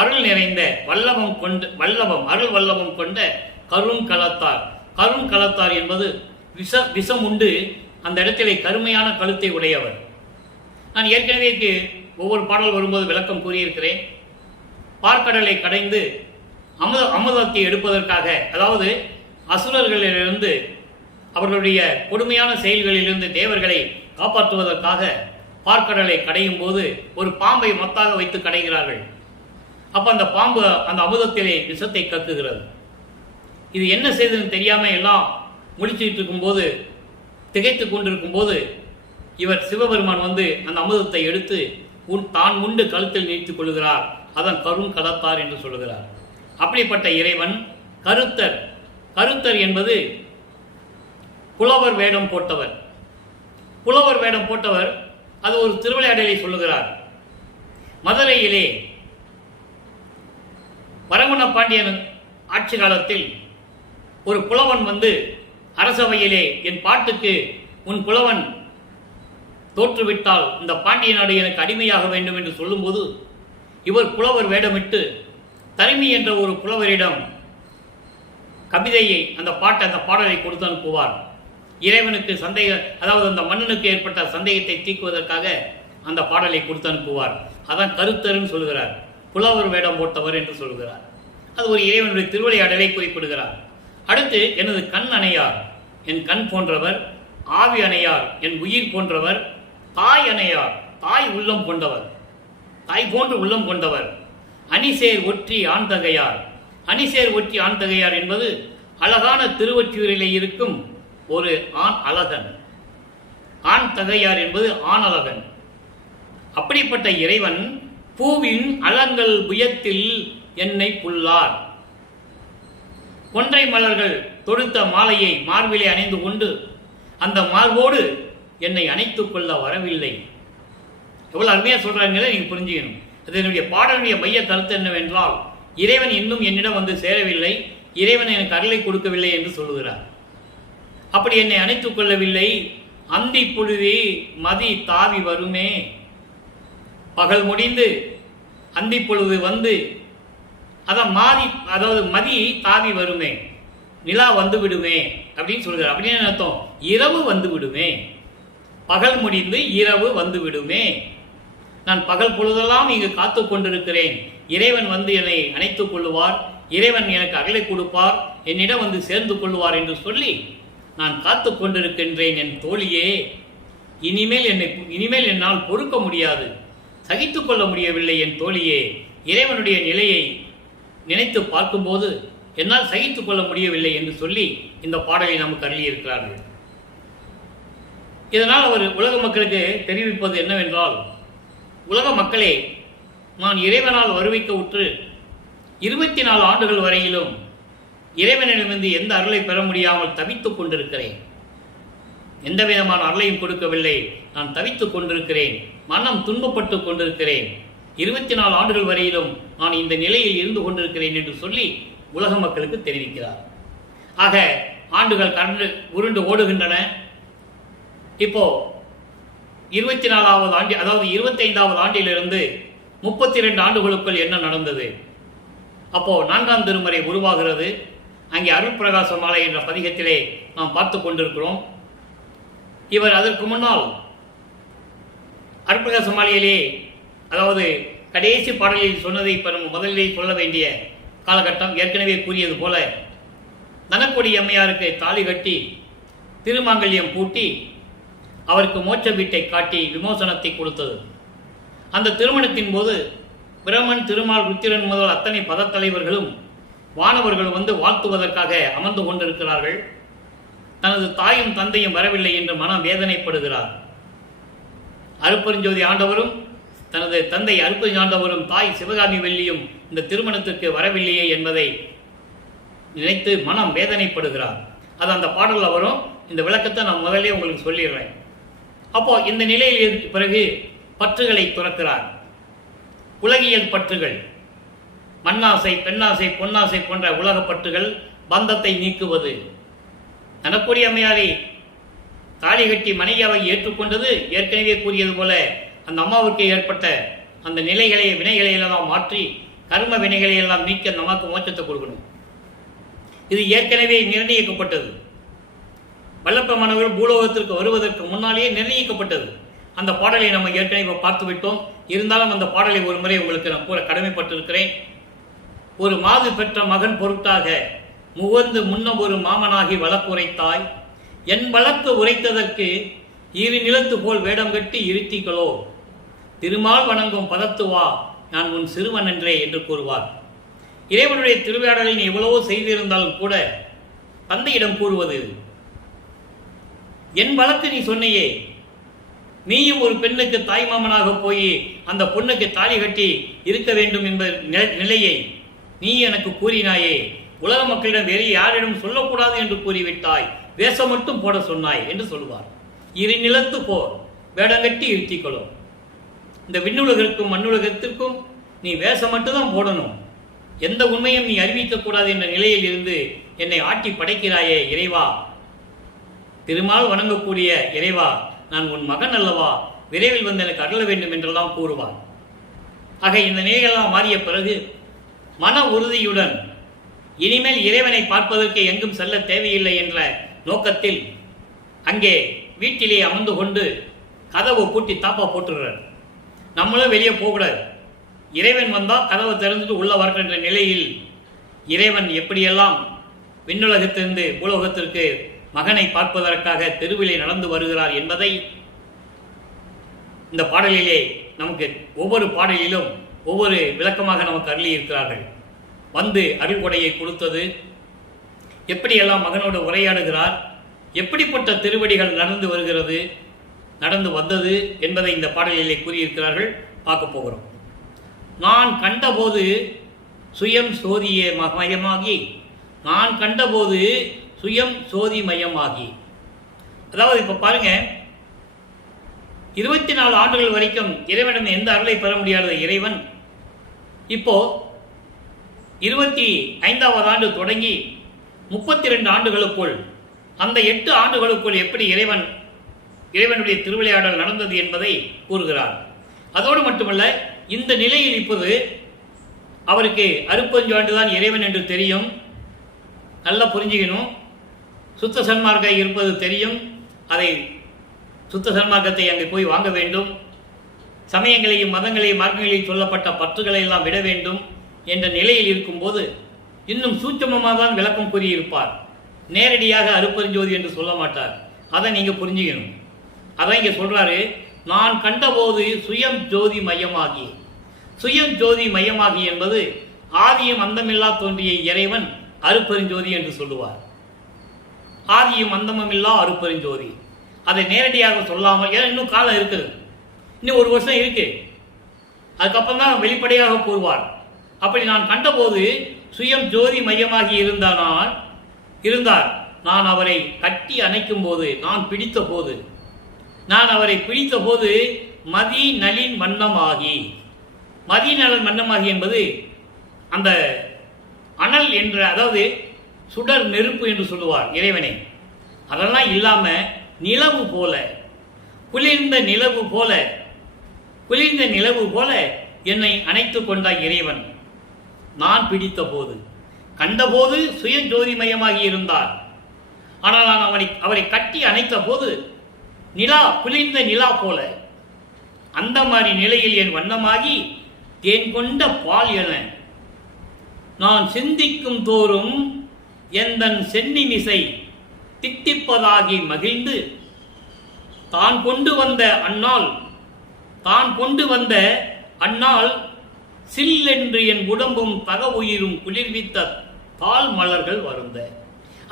அருள் வல்லபம் கொண்ட கருங்கலத்தார். கருங்கலத்தார் என்பது விஷம் உண்டு அந்த இடத்திலே கருமையான கழுத்தை உடையவர். நான் ஏற்கனவே ஒவ்வொரு பாடல் வரும்போது விளக்கம் கூறியிருக்கிறேன். பார்க்கடலை கடைந்து அமுதத்தை எடுப்பதற்காக, அதாவது அசுரர்களிலிருந்து அவர்களுடைய கொடுமையான செயல்களிலிருந்து தேவர்களை காப்பாற்றுவதற்காக பார்க்கடலை கடையும் போது ஒரு பாம்பை மொத்தாக வைத்து கடைகிறார்கள். அப்ப அந்த பாம்பு அந்த அமுதத்திலே விஷத்தை கக்குகிறது. இது என்ன செய்ததுன்னு தெரியாம எல்லாம் முடிச்சுட்டு இருக்கும்போது, திகைத்து கொண்டிருக்கும் போது, இவர் சிவபெருமான் வந்து அந்த அமுதத்தை எடுத்து தான் உண்டு கழுத்தில் நிறுத்திக் கொள்கிறார். அதன் கருங்கலத்தார் என்று சொல்லுகிறார். அப்படிப்பட்ட இறைவன் கருத்தர். கருத்தர் என்பது புலவர் வேடம் போட்டவர். புலவர் வேடம் போட்டவர் அது ஒரு திருவிளையாடலை சொல்லுகிறார். மதுரையிலே வரகுண பாண்டியன் ஆட்சி காலத்தில் ஒரு புலவன் வந்து அரசவையிலே, என் பாட்டுக்கு உன் புலவன் தோற்றுவிட்டால் இந்த பாண்டிய நாடு எனக்கு அடிமையாக வேண்டும் என்று சொல்லும்போது, இவர் புலவர் வேடமிட்டு தருமி என்ற ஒரு புலவரிடம் கவிதையை, அந்த பாடலை கொடுத்து அனுப்புவார். இறைவனுக்கு அதாவது அந்த மன்னனுக்கு ஏற்பட்ட சந்தேகத்தை தீர்க்குவதற்காக அந்த பாடலை கொடுத்து அனுப்புவார். அதான் கருத்தர்ன்னு சொல்கிறார், புலவர் வேடம் போட்டவர் என்று சொல்கிறார். அது ஒரு இறைவனுடைய திருவிளையாடலை குறிப்பிடுகிறார். அடுத்து, எனது கண் அணையார், என் கண் போன்றவர், ஆவி அணையார், என் உயிர் போன்றவர், தாய் அணையார், தாய் உள்ளம் கொண்டவர், தாய் போன்று உள்ளம் கொண்டவர், அணிசேர் ஒற்றி ஆண் தகையார். அணிசேர் ஒற்றி ஆண் தகையார் என்பது அழகான திருவொற்றியூரிலே இருக்கும் ஒரு ஆண் அழகன். ஆண் தகையார் என்பது ஆண் அழகன். அப்படிப்பட்ட இறைவன் பூவின் அலங்கள் புயத்தில் என்னை புல்லார். கொன்றை மலர்கள் தொடுத்த மாலையை மார்பிலே அணிந்து கொண்டு அந்த மார்போடு என்னை அணைத்துக் கொள்ள வரவில்லை. எவ்வளவு அருமையா சொல்றாங்க, நீங்க புரிஞ்சுக்கணும். அதனுடைய பாடலுடைய மைய கருத்து என்னவென்றால், இறைவன் இன்னும் என்னிடம் வந்து சேரவில்லை, இறைவன் எனக்கு அருளை கொடுக்கவில்லை என்று சொல்லுகிறார். அப்படி என்னை அணைத்துக் கொள்ளவில்லை. அந்தி பொழுதி மதி தாவி வருமே, பகல் முடிந்து அந்தி பொழுது வந்து அதாவது மதி தாவி வருமே, நிலா வந்து விடுமே அப்படின்னு சொல்கிறார். அப்படின்னு அர்த்தம், இரவு வந்து விடுமே, பகல் முடிந்து இரவு வந்து விடுமே. நான் பகல் பொழுதெல்லாம் இங்கு காத்து கொண்டிருக்கிறேன், இறைவன் வந்து என்னை அணைத்துக் கொள்ளுவார், இறைவன் எனக்கு அகலை கொடுப்பார், என்னிடம் வந்து சேர்ந்து கொள்வார் என்று சொல்லி நான் காத்து கொண்டிருக்கின்றேன். என் தோழியே, இனிமேல் என்னால் பொறுக்க முடியாது, சகித்துக் கொள்ள முடியவில்லை. என் தோழியே, இறைவனுடைய நிலையை நினைத்து பார்க்கும்போது என்னால் சகித்துக் கொள்ள முடியவில்லை என்று சொல்லி இந்த பாடலை நமக்கு அருளியிருக்கிறார்கள். இதனால் அவர் உலக மக்களுக்கு தெரிவிப்பது என்னவென்றால், உலக மக்களே, நான் இறைவனால் வருவிக்க உற்று 24 ஆண்டுகள் வரையிலும் இறைவனிடமிருந்து எந்த அருளை பெற முடியாமல் தவித்துக் கொண்டிருக்கிறேன். எந்த விதமான அருளையும் கொடுக்கவில்லை, நான் தவித்துக் கொண்டிருக்கிறேன், மனம் துன்பப்பட்டு கொண்டிருக்கிறேன். 24 ஆண்டுகள் வரையிலும் நான் இந்த நிலையில் இருந்து கொண்டிருக்கிறேன் என்று சொல்லி உலக மக்களுக்கு தெரிவிக்கிறார். ஆக ஆண்டுகள் கடந்து உருண்டு ஓடுகின்றன. இப்போ 24வது ஆண்டு, அதாவது 25வது ஆண்டிலிருந்து 32 ஆண்டுகளுக்குள் என்ன நடந்தது? அப்போ 4ஆம் திருமுறை உருவாகிறது. அங்கே அருள் பிரகாச மாலை என்ற பதிகத்திலே நாம் பார்த்து கொண்டிருக்கிறோம். இவர் அதற்கு முன்னால் அருள் பிரகாச மாலையிலே, அதாவது கடைசி பாடலில் சொன்னதை இப்போ நம்ம முதலில் சொல்ல வேண்டிய காலகட்டம். ஏற்கனவே கூறியது போல தனக்கொடி அம்மையாருக்கு தாலி கட்டி திருமாங்கல்யம் பூட்டி அவருக்கு மோட்ச வீட்டை காட்டி விமோசனத்தை கொடுத்தது. அந்த திருமணத்தின் போது பிரமன், திருமால், ருத்திரன் முதல் அத்தனை பதத்தலைவர்களும் வானவர்கள் வந்து வாழ்த்துவதற்காக அமர்ந்து கொண்டிருக்கிறார்கள். தனது தாயும் தந்தையும் வரவில்லை என்று மனம் வேதனைப்படுகிறார். அருட்பெருஞ்சோதி ஆண்டவரும் தனது தந்தை அருட்பெருஞ்சோதி ஆண்டவரும் தாய் சிவகாமி வெள்ளியும் இந்த திருமணத்திற்கு வரவில்லையே என்பதை நினைத்து மனம் வேதனைப்படுகிறார். அது அந்த பாடலில் வரும். இந்த விளக்கத்தை நான் முதலே உங்களுக்கு சொல்லிடுறேன். அப்போ இந்த நிலையில் பிறகு பற்றுகளை துறக்கிறார். உலகியல் பற்றுகள், மண்ணாசை, பெண்ணாசை, பொன்னாசை போன்ற உலக பற்றுகள், பந்தத்தை நீக்குவது. தனக்கொடி அம்மையாரை தாலி கட்டி மனைவியாவை ஏற்றுக்கொண்டது ஏற்கனவே கூறியது போல அந்த அம்மாவுக்கு ஏற்பட்ட அந்த நிலைகளை, வினைகளை எல்லாம் மாற்றி கர்ம வினைகளை எல்லாம் நீக்க நமக்கு மோட்சத்தை கொடுக்கணும். இது ஏற்கனவே நிர்ணயிக்கப்பட்டது. வல்லப்ப மாணவர்கள் பூலோகத்திற்கு வருவதற்கு முன்னாலேயே நிர்ணயிக்கப்பட்டது. அந்த பாடலை நம்ம ஏற்கனவே பார்த்து விட்டோம். இருந்தாலும் அந்த பாடலை ஒரு முறை உங்களுக்கு நான் கூற கடமைப்பட்டிருக்கிறேன். ஒரு மாது பெற்ற மகன் பொருட்டாக முகந்து முன்ன ஒரு மாமனாகி வழக்குரைத்தாய், என் வழக்கு உரைத்ததற்கு இரு நிலத்து போல் வேடம் கட்டி இருத்திகளோ, திருமால் வணங்கும் பதத்துவா நான் உன் சிறுவன் என்றே என்று கூறுவார். இறைவனுடைய திருவிழாடலை நீ எவ்வளவோ செய்திருந்தாலும் கூட தந்தையிடம் கூறுவது, என் வழக்கு நீ சொன்னையே, நீயும் ஒரு பெண்ணுக்கு தாய் மாமனாக போய் அந்த பொண்ணுக்கு தாலி கட்டி இருக்க வேண்டும் என்ற நிலையை நீ எனக்கு கூறினாயே, உலக மக்களிடம் வேறு யாரிடம் சொல்லக்கூடாது என்று கூறிவிட்டாய், வேஷம் மட்டும் போட சொன்னாய் என்று சொல்லுவார். இரு நிலத்து போர் வேடங்கட்டி இருத்திக்கொள்ளும். இந்த விண்ணுலகிற்கும் மண்ணுலகத்திற்கும் நீ வேஷம் மட்டும்தான் போடணும், எந்த உண்மையும் நீ அறிவிக்கக்கூடாது என்ற நிலையில் இருந்து என்னை ஆட்டி படைக்கிறாயே இறைவா, திருமால் வணங்கக்கூடிய இறைவா, நான் உன் மகன் அல்லவா, விரைவில் வந்து எனக்கு அருள வேண்டும் என்றெல்லாம் கூறுவார். ஆக இந்த நிலையெல்லாம் மாறிய பிறகு மன உறுதியுடன் இனிமேல் இறைவனை பார்ப்பதற்கு எங்கும் செல்ல தேவையில்லை என்ற நோக்கத்தில் அங்கே வீட்டிலே அமர்ந்து கொண்டு கதவை பூட்டி தாப்பா போட்டுடுறார். நம்மளும் வெளியே போகக்கூடாது, இறைவன் வந்தால் கதவை திறந்துட்டு உள்ள வருகின்ற நிலையில் இறைவன் எப்படியெல்லாம் விண்ணுலகத்திலிருந்து பூலோகத்திற்கு மகனை பார்ப்பதற்காக தெருவிலே நடந்து வருகிறார் என்பதை இந்த பாடலிலே நமக்கு ஒவ்வொரு பாடலிலும் ஒவ்வொரு விளக்கமாக நமக்கு அருளி இருக்கிறார்கள். வந்து அருள் கொடையை கொடுத்தது, எப்படியெல்லாம் மகனோடு உரையாடுகிறார், எப்படிப்பட்ட திருவடிகள் நடந்து வருகிறது, நடந்து வந்தது என்பதை இந்த பாடலிலே கூறியிருக்கிறார்கள். பார்க்க போகிறோம். நான் கண்டபோது சுயம் சோதிய மயமாகி, நான் கண்டபோது சுயம் சோதிமயமாகி. அதாவது இப்ப பாருங்க, 24 ஆண்டுகள் வரைக்கும் இறைவனிடம் எந்த அருளை பெற முடியாத இறைவன் இப்போ 25வது ஆண்டு தொடங்கி 32 ஆண்டுகளுக்குள், அந்த 8 ஆண்டுகளுக்குள் எப்படி இறைவனுடைய திருவிளையாடல் நடந்தது என்பதை கூறுகிறார். அதோடு மட்டுமல்ல, இந்த நிலையில் இப்போது அவருக்கு அருட்பெருஞ்சோதி தான் இறைவன் என்று தெரியும், நல்லா புரிஞ்சுக்கணும். சுத்த சன்மார்க்கம் இருப்பது தெரியும், அதை சுத்த சன்மார்க்கத்தை அங்கே போய் வாங்க வேண்டும், சமயங்களையும் மதங்களையும் மார்க்கங்களையும் சொல்லப்பட்ட பற்றுகளை எல்லாம் விட வேண்டும் என்ற நிலையில் இருக்கும்போது இன்னும் சூட்சமமாக தான் விளக்கம் கூறியிருப்பார். நேரடியாக அருட்பெருஞ்சோதி என்று சொல்ல மாட்டார். அதை நீங்கள் புரிஞ்சுக்கணும். அதான் இங்கே சொல்றாரு, நான் கண்டபோது சுயம் ஜோதி மையமாகி. சுயம் ஜோதி மையமாகி என்பது ஆதியும் அந்தமில்லா தோன்றிய இறைவன் அருட்பெருஞ்சோதி என்று சொல்லுவார். ஆதியும் அந்தமில்லா அருட்பெருஞ்சோதி. அதை நேரடியாக சொல்லாமல், ஏன்னா இன்னும் காலம் இருக்குது, இன்னும் 1 வருஷம் இருக்கு, அதுக்கப்புறம் தான் வெளிப்படையாக கூறுவார். அப்படி நான் கண்டபோது சுயம் ஜோதி மையமாகி இருந்தார். நான் அவரை கட்டி அணைக்கும் போது, நான் பிடித்த போது மதி நளின் வண்ணமாகி. மதி நலன் வண்ணமாகி என்பது அந்த அனல் என்ற, அதாவது சுடர் நெருப்பு என்று சொல்லுவார் இறைவனை. அதெல்லாம் இல்லாம நிலவு போல, குளிர்ந்த நிலவு போல, குளிர்ந்த நிலவு போல என்னை அணைத்துக் கொண்டாய் இறைவன். நான் பிடித்த போது, கண்டபோது சுய ஜோதிமயமாகி இருந்தார். ஆனால் நான் அவரை கட்டி அணைத்த போது நிலா, குளிர்ந்த நிலா போல, அந்த மாதிரி நிலையில் என் வண்ணமாகி தேன் கொண்ட பால் என நான் சிந்திக்கும் தோறும் எந்தன் சென்னி மிசை தித்திப்பதாகி மகிழ்ந்து தான் கொண்டு வந்த அந்நாள் சில்லென்று என் உடம்பும் தக உயிரும் குளிர்வித்த தாள் மலர்கள் வருந்த.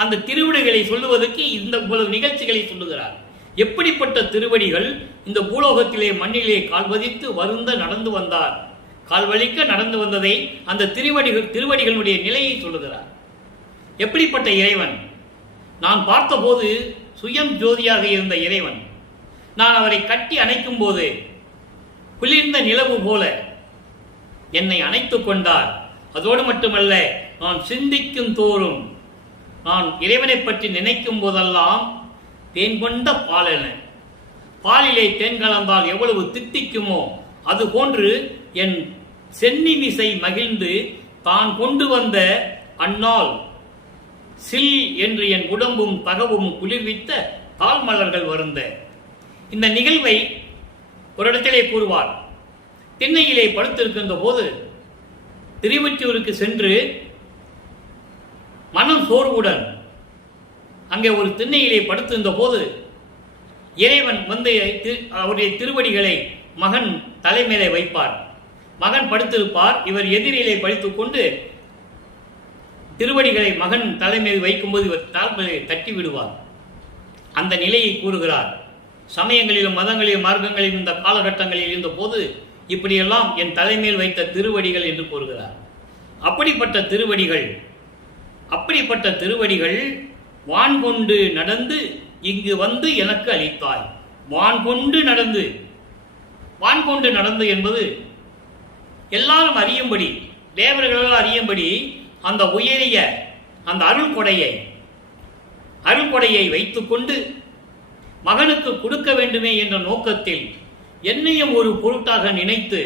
அந்த திருவிடைகளை சொல்லுவதற்கு இந்த நிகழ்ச்சிகளை சொல்லுகிறார். எப்படிப்பட்ட திருவடிகள் இந்த பூலோகத்திலே மண்ணிலே கால்வதித்து வருந்த நடந்து வந்தார், கால்வழிக்க நடந்து வந்ததை அந்த திருவடிகளுடைய நிலையை சொல்லுகிறார். எப்படிப்பட்ட இறைவன்! நான் பார்த்தபோது சுயம் ஜோதியாக இருந்த இறைவன், நான் அவரை கட்டி அணைக்கும் போது குளிர்ந்த நிலவு போல என்னை அணைத்துக் கொண்டார். அதோடு மட்டுமல்ல, நான் சிந்திக்கும் தோறும், நான் இறைவனை பற்றி நினைக்கும் போதெல்லாம் தேன் கொண்ட பாலென, பாலிலே தேன் கலந்தால் எவ்வளவு தித்திக்குமோ அது போன்று என் சென்னி மிசை மகிழ்ந்து தான் கொண்டு வந்த அந்நாள் சில் என்று என் உடம்பும் தகவும் குளிர்வித்த தாள் மலர்கள் வருந்த. இந்த நிகழ்வை ஒரு இடத்திலே கூறுவார். திண்ணையிலே படுத்திருக்கின்ற போது திருவொற்றியூருக்கு சென்று மனம் சோர்வுடன் அங்கே ஒரு திண்ணையிலே படுத்திருந்த போது இறைவன் வந்து அவருடைய திருவடிகளை மகன் தலைமையிலே வைப்பார். மகன் படுத்திருப்பார். இவர் எதிரிலே படித்துக் கொண்டு திருவடிகளை மகன் தலைமையில் வைக்கும்போது இவர் தலைமையை தட்டி விடுவார். அந்த நிலையை கூறுகிறார். சமயங்களிலும் மதங்களிலும் மார்க்கங்களிலும் இந்த காலகட்டங்களில் இருந்த போது இப்படியெல்லாம் என் தலைமையில் வைத்த திருவடிகள் என்று கூறுகிறார். அப்படிப்பட்ட திருவடிகள் வான் கொண்டு நடந்து இங்கு வந்து எனக்கு அளித்தாய். வான் கொண்டு நடந்து என்பது எல்லாரும் அறியும்படி, தேவர்களால் அறியும்படி அந்த உயரிய அந்த அருள்கொடையை வைத்துக்கொண்டு மகனுக்கு கொடுக்க வேண்டுமே என்ற நோக்கத்தில் என்னையும் ஒரு பொருட்டாக நினைத்து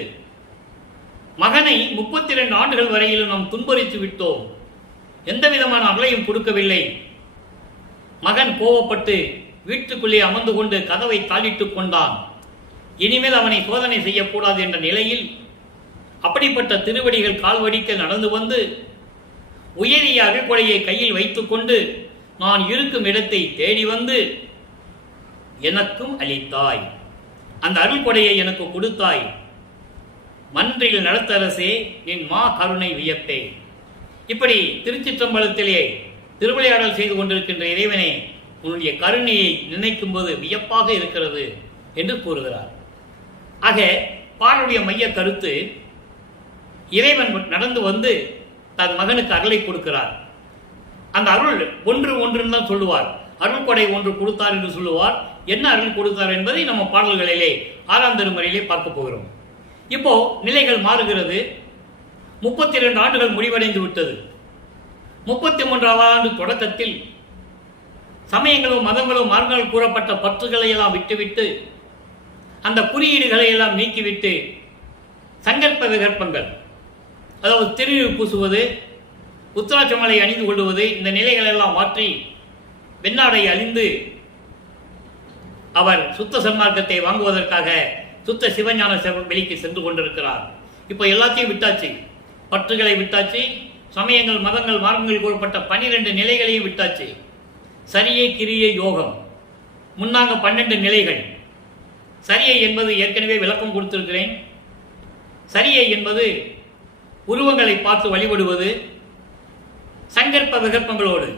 மகனை 32 ஆண்டுகள் வரையிலும் நாம் துன்பறித்து விட்டோம். எந்த விதமான அகலையும் கொடுக்கவில்லை. மகன் கோவப்பட்டு வீட்டுக்குள்ளே அமர்ந்து கொண்டு கதவை தாளிட்டுக் கொண்டான். இனிமேல் அவனை சோதனை செய்யக்கூடாது என்ற நிலையில் அப்படிப்பட்ட திருவடிகள் கால்வடிக்க நடந்து வந்து உயரிய அருள்கொடையை கையில் வைத்துக்கொண்டு நான் இருக்கும் இடத்தை தேடி வந்து எனக்கும் அளித்தாய். அந்த அருள்கொடையை எனக்கு கொடுத்தாய். மன்றில் நடத்தரசே நின் மா கருணை வியப்பே. இப்படி திருச்சிற்றம்பலத்திலே திருவிளையாடல் செய்து கொண்டிருக்கின்ற இறைவனே, உன்னுடைய கருணையை நினைக்கும் போது வியப்பாக இருக்கிறது என்று கூறுகிறார். ஆக பாடலுடைய மைய கருத்து, இறைவன் நடந்து வந்து தன் மகனுக்கு அருளை கொடுக்கிறார். அந்த அருள் ஒன்றுன்னு தான் சொல்லுவார். அருள் கொடை ஒன்று கொடுத்தார் என்று சொல்லுவார். என்ன அருள் கொடுத்தார் என்பதை நம்ம பாடல்களிலே 6ஆம் திருமுறையிலே பார்க்க போகிறோம். இப்போ நிலைகள் மாறுகிறது. 32 ஆண்டுகள் முடிவடைந்து விட்டது. 33ஆம் ஆண்டு தொடக்கத்தில் சமயங்களும் மதங்களும் மார்க்கங்கள் கூறப்பட்ட பற்றுகளை எல்லாம் விட்டுவிட்டு அந்த குறியீடுகளை எல்லாம் நீக்கிவிட்டு சங்கற்ப விகற்பங்கள், அதாவது திருநீர் பூசுவது, உத்திராட்சமலை அணிந்து கொள்வது, இந்த நிலைகள் எல்லாம் மாற்றி வெண்ணாடை அணிந்து அவர் சுத்த சன்மார்க்கத்தை வாங்குவதற்காக சுத்த சிவஞான வெளிக்கு சென்று கொண்டிருக்கிறார். இப்போ எல்லாத்தையும் விட்டாச்சு. பற்றுகளை விட்டாச்சு. சமயங்கள் மதங்கள் மார்க்கங்கள் கூறப்பட்ட 12 நிலைகளையும் விட்டாச்சு. சரியை கிரியை யோகம் முன்னாங்க 12 நிலைகள். சரியை என்பது ஏற்கனவே விளக்கம் கொடுத்திருக்கிறேன். சரியை என்பது உருவங்களை பார்த்து வழிபடுவது, சங்கற்ப விகற்பங்களோடு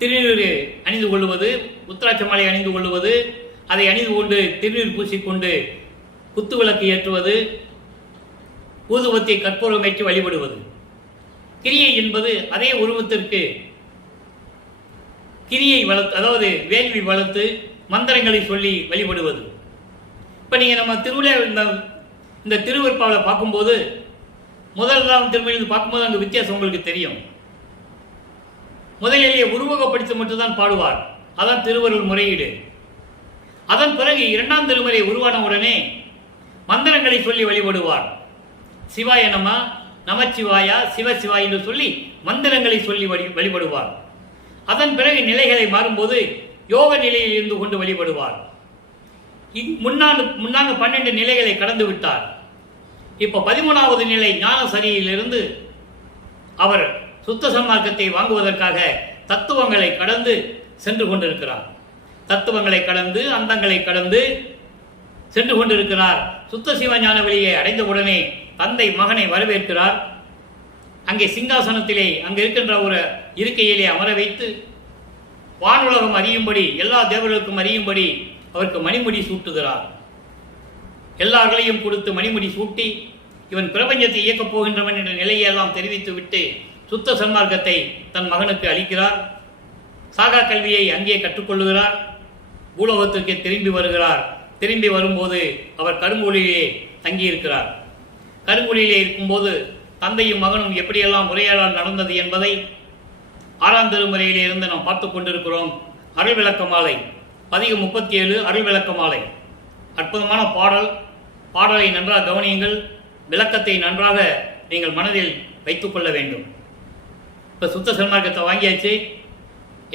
திருநீர் அணிந்து கொள்வது, உத்திராட்ச மாலை அணிந்து கொள்வது, அதை அணிந்து கொண்டு திருநீர் பூசிக்கொண்டு குத்து விளக்கு ஏற்றுவது, ஊதுவத்தை கற்பூரம் ஏற்றி வழிபடுவது. கிரியை என்பது அதே உருவத்திற்கு கிரியை வளர்த்து, அதாவது வேள்வி வளர்த்து மந்திரங்களை சொல்லி வழிபடுவது. இப்போ நீங்கள் நம்ம இந்த திருவெற்பாவில் பார்க்கும்போது, முதலாம் திருமணியில் பார்க்கும்போது அங்கே வித்தியாசம் உங்களுக்கு தெரியும். முதலிலே உருவகப்படுத்தி மட்டும்தான் பாடுவார். அதான் திருவருள் முறையீடு. அதன் பிறகு இரண்டாம் திருமுறை உருவான உடனே மந்திரங்களை சொல்லி வழிபடுவார். சிவாய நம, நமச்சிவாயா, சிவசிவாய் என்று சொல்லி மந்திரங்களை சொல்லி வழிபடுவார். அதன் பிறகு நிலைகளை மாறும்போது யோக நிலையில் இருந்து கொண்டு வழிபடுவார். முன்னாங்க 12 நிலைகளை கடந்து விட்டார். இப்போ 13வது நிலை ஞான சரியிலிருந்து அவர் சுத்த சன்மார்க்கத்தை வாங்குவதற்காக தத்துவங்களை கடந்து சென்று கொண்டிருக்கிறார். தத்துவங்களை கடந்து அந்தங்களை கடந்து சென்று கொண்டிருக்கிறார். சுத்த சிவஞான வழியை அடைந்தவுடனே தந்தை மகனை வரவேற்கிறார். அங்கே சிங்காசனத்திலே அங்கே இருக்கின்ற ஒரு இருக்கையிலே அமர வைத்து வானுலகம் அறியும்படி, எல்லா தேவர்களுக்கும் அறியும்படி அவருக்கு மணிமுடி சூட்டுகிறார். எல்லார்களையும் கொடுத்து மணிமுடி சூட்டி இவன் பிரபஞ்சத்தை இயக்கப் போகின்றவன் என்ற நிலையெல்லாம் தெரிவித்து விட்டு சுத்த சன்மார்க்கத்தை தன் மகனுக்கு அளிக்கிறார். சாகா கல்வியை அங்கே கற்றுக்கொள்ளுகிறார். பூலோகத்திற்கு திரும்பி வருகிறார். திரும்பி வரும்போது அவர் கருங்கோலிலே தங்கியிருக்கிறார். கருங்கோலிலே இருக்கும்போது தந்தையும் மகனும் எப்படியெல்லாம் உரையாடல் நடந்தது என்பதை 6ஆம் திருமுறையிலே இருந்து நாம் பார்த்து கொண்டிருக்கிறோம். அருள் விளக்க மாலை பதிகம் 37 அருள் விளக்க மாலை. அற்புதமான பாடல். பாடலை நன்றாக கவனியுங்கள். விளக்கத்தை நன்றாக நீங்கள் மனதில் வைத்துக் கொள்ள வேண்டும். இப்போ சுத்த சன்மார்க்கத்தை வாங்கியாச்சு,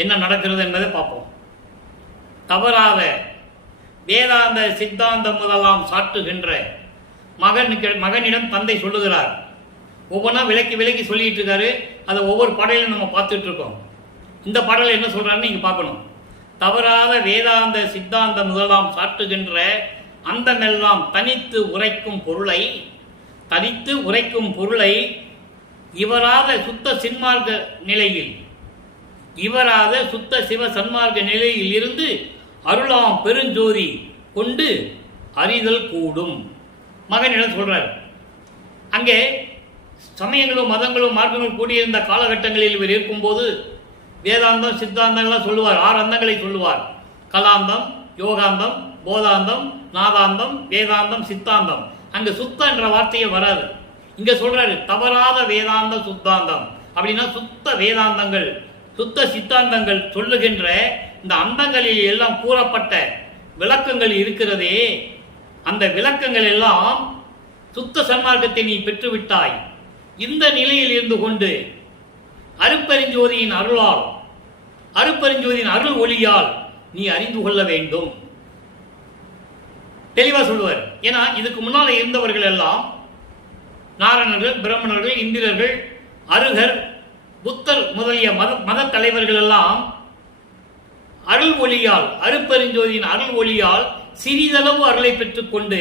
என்ன நடக்கிறது என்பதை பார்ப்போம். தவறாத வேதாந்த சித்தாந்தம் முதலாம் சாட்டுகின்ற மகனிடம் தந்தை சொல்லுகிறார். ஒவ்வொன்றா விலக்கி சொல்லிட்டு இருக்காரு. அதை ஒவ்வொரு பாடலையும் நம்ம பார்த்துட்டு இருக்கோம். இந்த பாடல் என்ன சொல்றாருன்னு நீங்க பார்க்கணும். தவறாத வேதாந்த சித்தாந்தம் முதலாம் சாட்டுகின்ற அந்தமெல்லாம் தனித்து உரைக்கும் பொருளை இவராத சுத்த சின்மார்க்க நிலையில், இவராத சுத்த சிவ சன்மார்க்க நிலையில் இருந்து அருளாம் பெருஞ்சோதி கொண்டு அறிதல் கூடும். மகனிடம் சொல்றார். அங்கே சமயங்களும் மதங்களும் மார்க்கங்களும் கூடியிருந்த காலகட்டங்களில் இவர் இருக்கும்போது வேதாந்தம் சித்தாந்தங்கள்லாம் சொல்லுவார். 6 அந்தங்களை சொல்லுவார். கலாந்தம், யோகாந்தம், போதாந்தம், நாதாந்தம், வேதாந்தம், சித்தாந்தம். அங்க சுத்த என்ற வார்த்தையே வராது. இங்க சொல்றாரு தவறாத வேதாந்த சுத்தாந்தம். அப்படின்னா சுத்த வேதாந்தங்கள், சுத்த சித்தாந்தங்கள் சொல்லுகின்ற இந்த அந்தங்களில் எல்லாம் கூறப்பட்ட விளக்கங்கள் இருக்கிறதே, அந்த விளக்கங்கள் எல்லாம் சுத்த சன்மார்க்கத்தை நீ பெற்றுவிட்டாய். இந்த நிலையில் இருந்து கொண்டு அருட்பெருஞ்சோதியின் அருளால், அருட்பெருஞ்சோதியின் அருள் ஒளியால் நீ அறிந்து கொள்ள வேண்டும். தெளிவா சொல்லுவார். ஏன்னா இதுக்கு முன்னால இருந்தவர்கள் எல்லாம் நாரணர்கள், பிரம்மணர்கள், இந்திரர்கள், அருகர், புத்தர் முதலிய மத தலைவர்கள் எல்லாம் அருள் ஒளியால், அருட்பெருஞ்சோதியின் அருள் ஒளியால் சிறிதளவு அருளை பெற்றுக்கொண்டு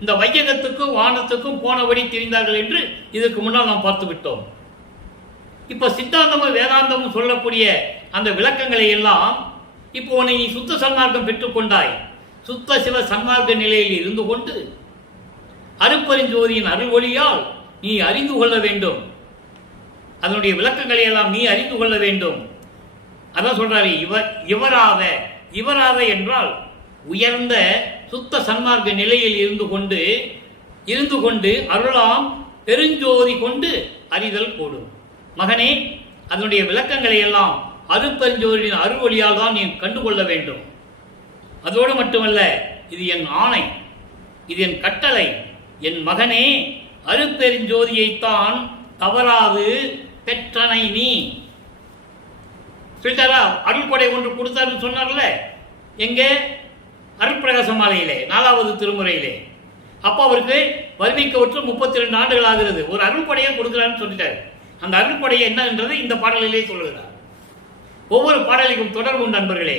இந்த வையகத்துக்கும் வானத்துக்கும் போனபடி திரிந்தார்கள் என்று இதற்கு முன்னால் நாம் பார்த்து விட்டோம். இப்ப சித்தாந்தமும் வேதாந்தமும் சொல்லக்கூடிய அந்த விளக்கங்களை எல்லாம் இப்போ நீ சுத்த சன்மார்க்கம் பெற்றுக்கொண்டாய். சுத்த சிவ சன்மார்க்க நிலையில் இருந்து கொண்டு அருட்பெருஞ்சோதியின் அருள் ஒளியால் நீ அறிந்து கொள்ள வேண்டும். அதனுடைய விளக்கங்களை எல்லாம் நீ அறிந்து கொள்ள வேண்டும். அதான் சொல்றாரு. இவராத என்றால் உயர்ந்த சுத்த சன்மார்க்க நிலையில் இருந்து கொண்டு அருளாம் பெருஞ்சோதி கொண்டு அறிதல் கூடும். மகனே, அதனுடைய விளக்கங்களை எல்லாம் அருட்பெருஞ்சோதியின் அருள் ஒளியால் தான் நீ கண்டுகொள்ள வேண்டும். அதோடு மட்டுமல்ல, இது என் ஆணை, இது என் கட்டளை. என் மகனே, அருட்பெருஞ்சோதியைத்தான் தவறாது பெற்றனை நீ. சொல்லிட்டாரா? அருள்கொடை ஒன்று கொடுத்தாருன்னு சொன்னார்ல, எங்கே? அருட்பிரகாச மாலையிலே 4வது திருமுறையிலே. அப்போ அவருக்கு வறுமைக்கு ஒற்று 32 ஆண்டுகள் ஆகிறது. ஒரு அருள்கொடையை கொடுக்கிறான்னு சொல்லிட்டாரு. அந்த அருள்கொடையை என்னன்றது இந்த பாடலிலே சொல்லுகிறார். ஒவ்வொரு பாடலுக்கும் தொடர்பு உண்டு நண்பர்களே.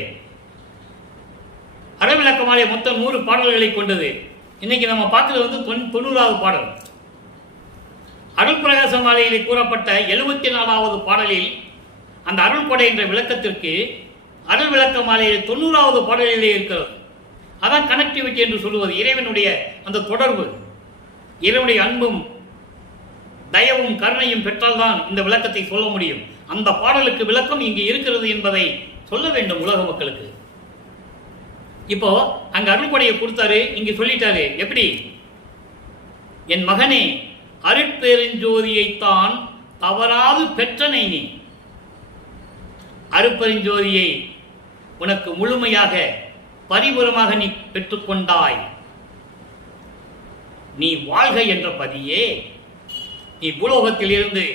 அறவிளக்க மாலை மொத்தம் 100 பாடல்களை கொண்டது. இன்னைக்கு நம்ம பார்த்தது 90வது பாடல். அருள்பிரகாச மாலையிலே கூறப்பட்ட 74வது பாடலில் அந்த அருள்கொடை என்ற விளக்கத்திற்கு அருள் விளக்க மாலையில் 90வது பாடலிலே இருக்கிறது. அதான் கனெக்டிவிட்டி என்று சொல்லுவது. இறைவனுடைய அந்த தொடர்பு, இறைவனுடைய அன்பும் தயவும் கருணையும் பெற்றால்தான் இந்த விளக்கத்தை சொல்ல முடியும். அந்த பாடலுக்கு விளக்கம் இங்கு இருக்கிறது என்பதை சொல்ல வேண்டும் உலக மக்களுக்கு. இப்போ அங்க அருள்கொடையை கொடுத்தாரு, இங்கு சொல்லிட்டாரு. எப்படி? என் மகனே, அருட்பெருஞ்சோதியைத்தான் தவறாது பெற்றனை நீ. அருட்பெருஞ்சோதியை உனக்கு முழுமையாக பரிபூரமாக நீ பெற்றுக்கொண்டாய். நீ வாழ்க என்ற பதியே, நீ பூலோகத்தில் இருந்து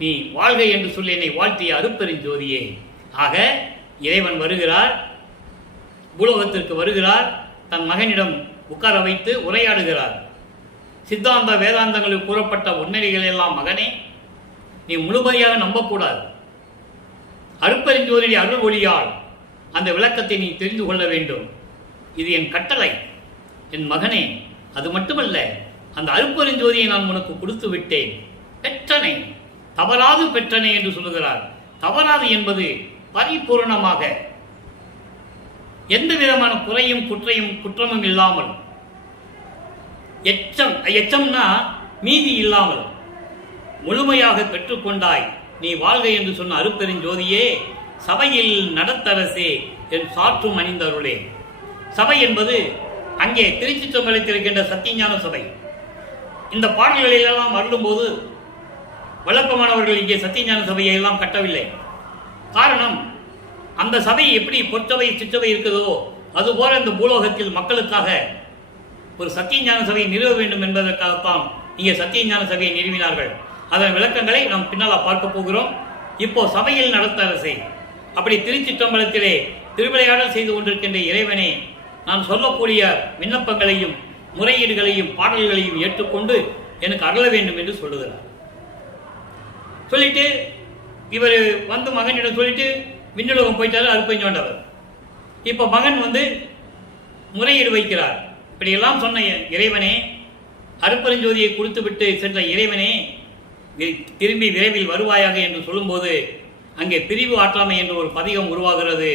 நீ வாழ்க என்று சொல்லி என்னை வாழ்த்திய அருட்பெருஞ்சோதியே. ஆக இறைவன் வருகிறார், பூலோகத்திற்கு வருகிறார், தன் மகனிடம் உட்கார வைத்து உரையாடுகிறார். சித்தாந்த வேதாந்தங்களில் கூறப்பட்ட உண்மைகள் எல்லாம் மகனே நீ முழுமையாக நம்பக்கூடாது. அருட்பெருஞ்சோதியுடைய அருள் ஒளியால் அந்த விளக்கத்தை நீ தெரிந்து கொள்ள வேண்டும். இது என் கட்டளை என் மகனே. அது மட்டுமல்ல, அந்த அருட்பெருஞ்சோதியை நான் உனக்கு கொடுத்து விட்டேன். பெற்றனை தவறாது பெற்றனை என்று சொல்லுகிறார். தவறாது என்பது பரிபூர்ணமாக எந்த விதமான குறையும் குற்றமும் இல்லாமல், எச்சம்னா மீதி இல்லாமல் முழுமையாக பெற்றுக்கொண்டாய். நீ வாழ்க என்று சொன்ன அருட்பெருஞ்சோதியே, சபையில் நடத்தரசே என் சாற்றும் அணிந்தருளே. சபை என்பது அங்கே திருச்சி தொங்கலத்தில் இருக்கின்ற சத்தியஞான சபை. இந்த பாடல்களெல்லாம் அருளும்போது வழக்கமானவர்கள் இங்கே சத்தியஞான சபையை எல்லாம் கட்டவில்லை. காரணம், அந்த சபை எப்படி பொற்சபை சிற்றவை இருக்குதோ அதுபோல இந்த பூலோகத்தில் மக்களுக்காக ஒரு சத்தியஞான சபையை நிறுவ வேண்டும் என்பதற்காகத்தான் இங்கே சத்தியஞான சபையை நிறுவினார்கள். அதன் விளக்கங்களை நாம் பின்னால் பார்க்க போகிறோம். இப்போ சபையில் நடத்த அரசை, அப்படி திருச்சிற்றம்பலத்திலே திருவிளையாடல் செய்து கொண்டிருக்கின்ற இறைவனே, நான் சொல்லக்கூடிய விண்ணப்பங்களையும் முறையீடுகளையும் பாடல்களையும் ஏற்றுக்கொண்டு எனக்கு அருள வேண்டும் என்று சொல்லுகிறார். சொல்லிட்டு இவர் வந்து மகனிடம் சொல்லிட்டு விண்ணுலகம் போயிட்டாரு அருட்பெருஞ்சோண்டவர். இப்போ மகன் வந்து முறையீடு வைக்கிறார். இப்படியெல்லாம் சொன்ன இறைவனே, அருட்பெருஞ்சோதியை கொடுத்து விட்டு சென்ற இறைவனே, திரும்பி விரைவில் வருவாயாக என்று சொல்லும்போது அங்கே பிரிவு ஆற்றாமை என்ற ஒரு பதிகம் உருவாகிறது.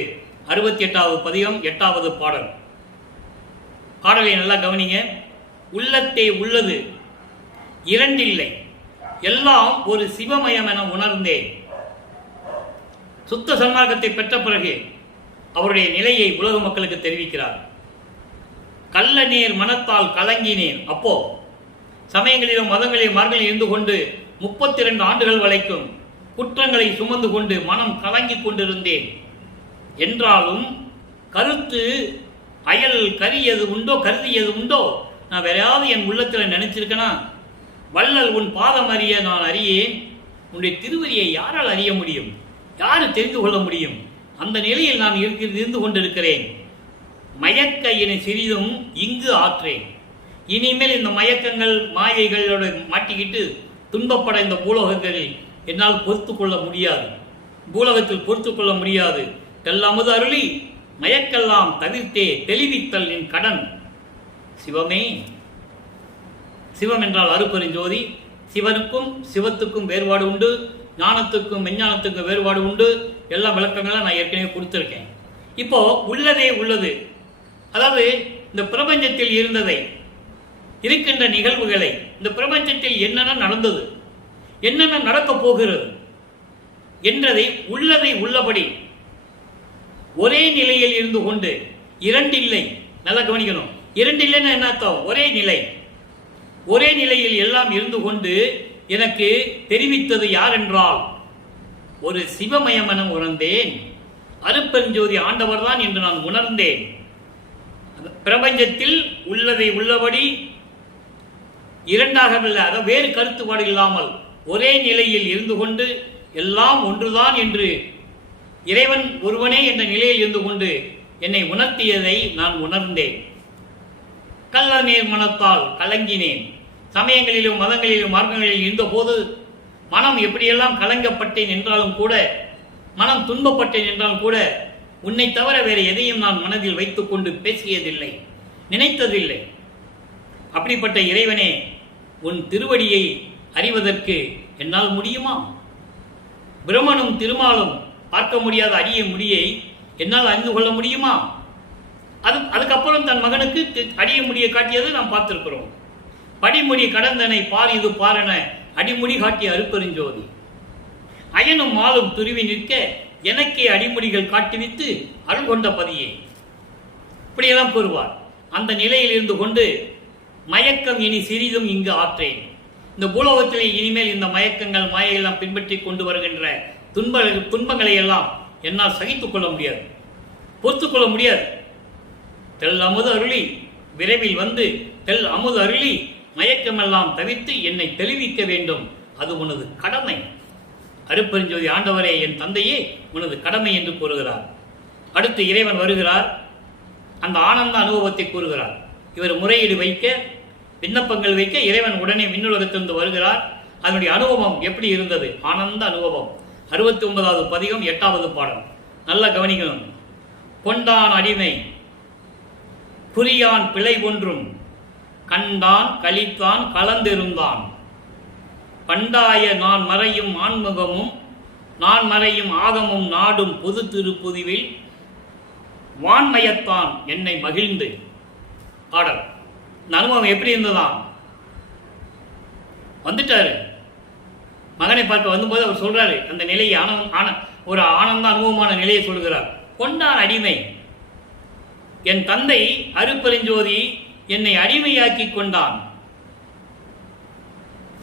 68வது பதிகம் 8வது பாடல். பாடலை நல்லா கவனிங்க. உள்ளத்தே உள்ளது இரண்டில்லை, எல்லாம் ஒரு சிவமயம் என உணர்ந்தேன். சுத்த சன்மார்க்கத்தை பெற்ற பிறகு அவருடைய நிலையை உலக மக்களுக்கு தெரிவிக்கிறார். கள்ள நேர் மனத்தால் கலங்கினேன். அப்போ சமயங்களிலும் மதங்களிலும் மார்களில் இருந்து கொண்டு 32 ஆண்டுகள் வரைக்கும் குற்றங்களை சுமந்து கொண்டு மனம் கலங்கி கொண்டிருந்தேன். என்றாலும் கருத்து அயல் கருதியது உண்டோ நான் வேறையாவது என் உள்ளத்தில் நினைச்சிருக்கேனா? வள்ளல் உன் பாதம் அறிய நான் அறியேன். உன்னுடைய திருவரியை யாரால் அறிய முடியும்? யாரு தெரிந்து கொள்ள முடியும்? அந்த நிலையில் நான் இருந்து கொண்டிருக்கிறேன். மயக்க என சிறிதும் இங்கு ஆற்றேன். இனிமேல் இந்த மயக்கங்கள் மாயைகளோட மாட்டிக்கிட்டு துன்பப்பட இந்த பூலோகங்களில் என்னால் பொறுத்து கொள்ள முடியாது. பூலோகத்தில் பொறுத்து கொள்ள முடியாது. தெல்லாமது அருளி மயக்கெல்லாம் தவிர்த்தே தெளிவித்தல் நின் கடன். சிவமே, சிவம் என்றால் அருட்பெருஞ்சோதி. சிவனுக்கும் சிவத்துக்கும் வேறுபாடு உண்டு, ஞானத்துக்கும் மெஞ்ஞானத்துக்கும் வேறுபாடு உண்டு. எல்லா விளக்கங்களும் நான் ஏற்கனவே கொடுத்துருக்கேன். இப்போ உள்ளதே உள்ளது, அதாவது இந்த பிரபஞ்சத்தில் இருந்ததை, இருக்கின்ற நிகழ்வுகளை, இந்த பிரபஞ்சத்தில் என்னென்ன நடந்தது, என்னென்ன நடக்கப் போகிறது என்றதை உள்ளதை உள்ளபடி ஒரே நிலையில் இருந்து கொண்டு, இரண்டில்லை, நல்லா கவனிக்கணும். இரண்டில்லைன்னா என்ன அர்த்தம்? ஒரே நிலை, ஒரே நிலையில் எல்லாம் இருந்து கொண்டு எனக்கு தெரிவித்தது யார் என்றால் ஒரு சிவமயமென உணர்ந்தேன். அருட்பெருஞ்சோதி ஆண்டவர் தான் என்று நான் உணர்ந்தேன். பிரபஞ்சத்தில் உள்ளதை உள்ளபடி இரண்டாக வேறு கருத்துப்பாடு இல்லாமல் ஒரே நிலையில் இருந்து கொண்டு எல்லாம் ஒன்றுதான் என்று இறைவன் ஒருவனே என்ற நிலையில் இருந்து கொண்டு என்னை உணர்த்தியதை நான் உணர்ந்தேன். கள்ள நேர் மனத்தால் கலங்கினேன். சமயங்களிலும் மதங்களிலும் மார்க்கங்களில் இருந்தபோது மனம் எப்படியெல்லாம் கலங்கப்பட்டேன் என்றாலும் கூட, மனம் துன்பப்பட்டேன் என்றாலும் கூட, உன்னை தவிர வேறு எதையும் நான் மனதில் வைத்துக் கொண்டு பேசியதில்லை, நினைத்ததில்லை. அப்படிப்பட்ட இறைவனே, உன் திருவடியை அறிவதற்கு என்னால் முடியுமா? பிரம்மனும் திருமாலும் பார்க்க முடியாத அரிய முடியை என்னால் அறிந்து கொள்ள முடியுமா? அதுக்கப்புறம் தன் மகனுக்கு அடிய முடியை காட்டியது நாம் பார்த்திருக்கிறோம். படிமுடி கடந்தனை பார் இது பாரென அடிமுடி காட்டிய அருட்பெருஞ்சோதி. அயனும் மாலும் துருவி நிற்க எனக்கே அடிமுடிகள் காட்டுவித்து அருள் கொண்ட பதியே. இப்படியெல்லாம் கூறுவார். அந்த நிலையில் இருந்து கொண்டு மயக்கம் இனி சிறிதும் இங்கு ஆற்றேன். இந்த பூலோகத்திலே இனிமேல் இந்த மயக்கங்கள் மாயையெல்லாம் பின்பற்றி கொண்டு வருகின்ற துன்பங்களை எல்லாம் என்னால் சகித்துக் கொள்ள முடியாது, பொறுத்துக்கொள்ள முடியாது. தெல் அமுது அருளி விரைவில் வந்து தெல் அமுது அருளி மயக்கமெல்லாம் தவிர்த்து என்னை தெளிவிக்க வேண்டும், அது உனது கடமை. அருட்பெருஞ்சோதி ஆண்டவரே, என் தந்தையே, உனது கடமை என்று கூறுகிறார். அடுத்து இறைவன் வருகிறார், அந்த ஆனந்த அனுபவத்தை கூறுகிறார். இவர் முறையீடு வைக்க, விண்ணப்பங்கள் வைக்க இறைவன் உடனே விண்ணுலகத்திலிருந்து வருகிறார். அதனுடைய அனுபவம் எப்படி இருந்தது? ஆனந்த அனுபவம். 69வது பதிகம் 8வது பாடல். நல்ல கவனிக்கணும். கொண்டான் அடிமை புரியான் பிழை ஒன்றும் கண்டான் கழித்தான் கலந்திருந்தான் பண்டாய நான் மறையும் ஆன்முகமும் நான் மறையும் ஆகமும் நாடும் பொது திருப்புதிவில் வான்மயத்தான் என்னை மகிழ்ந்து. பாடல். இந்த அனுபவம் எப்படி இருந்ததான்? வந்துட்டாரு, மகனை பார்க்க வந்தபோது அவர் சொல்றாரு, அந்த நிலையை ஒரு ஆனந்த அனுபவமான நிலையை சொல்கிறார். கொண்டான் அடிமை, என் தந்தை அருட்பெருஞ்சோதி என்னை அடிமையாக்கி கொண்டான்.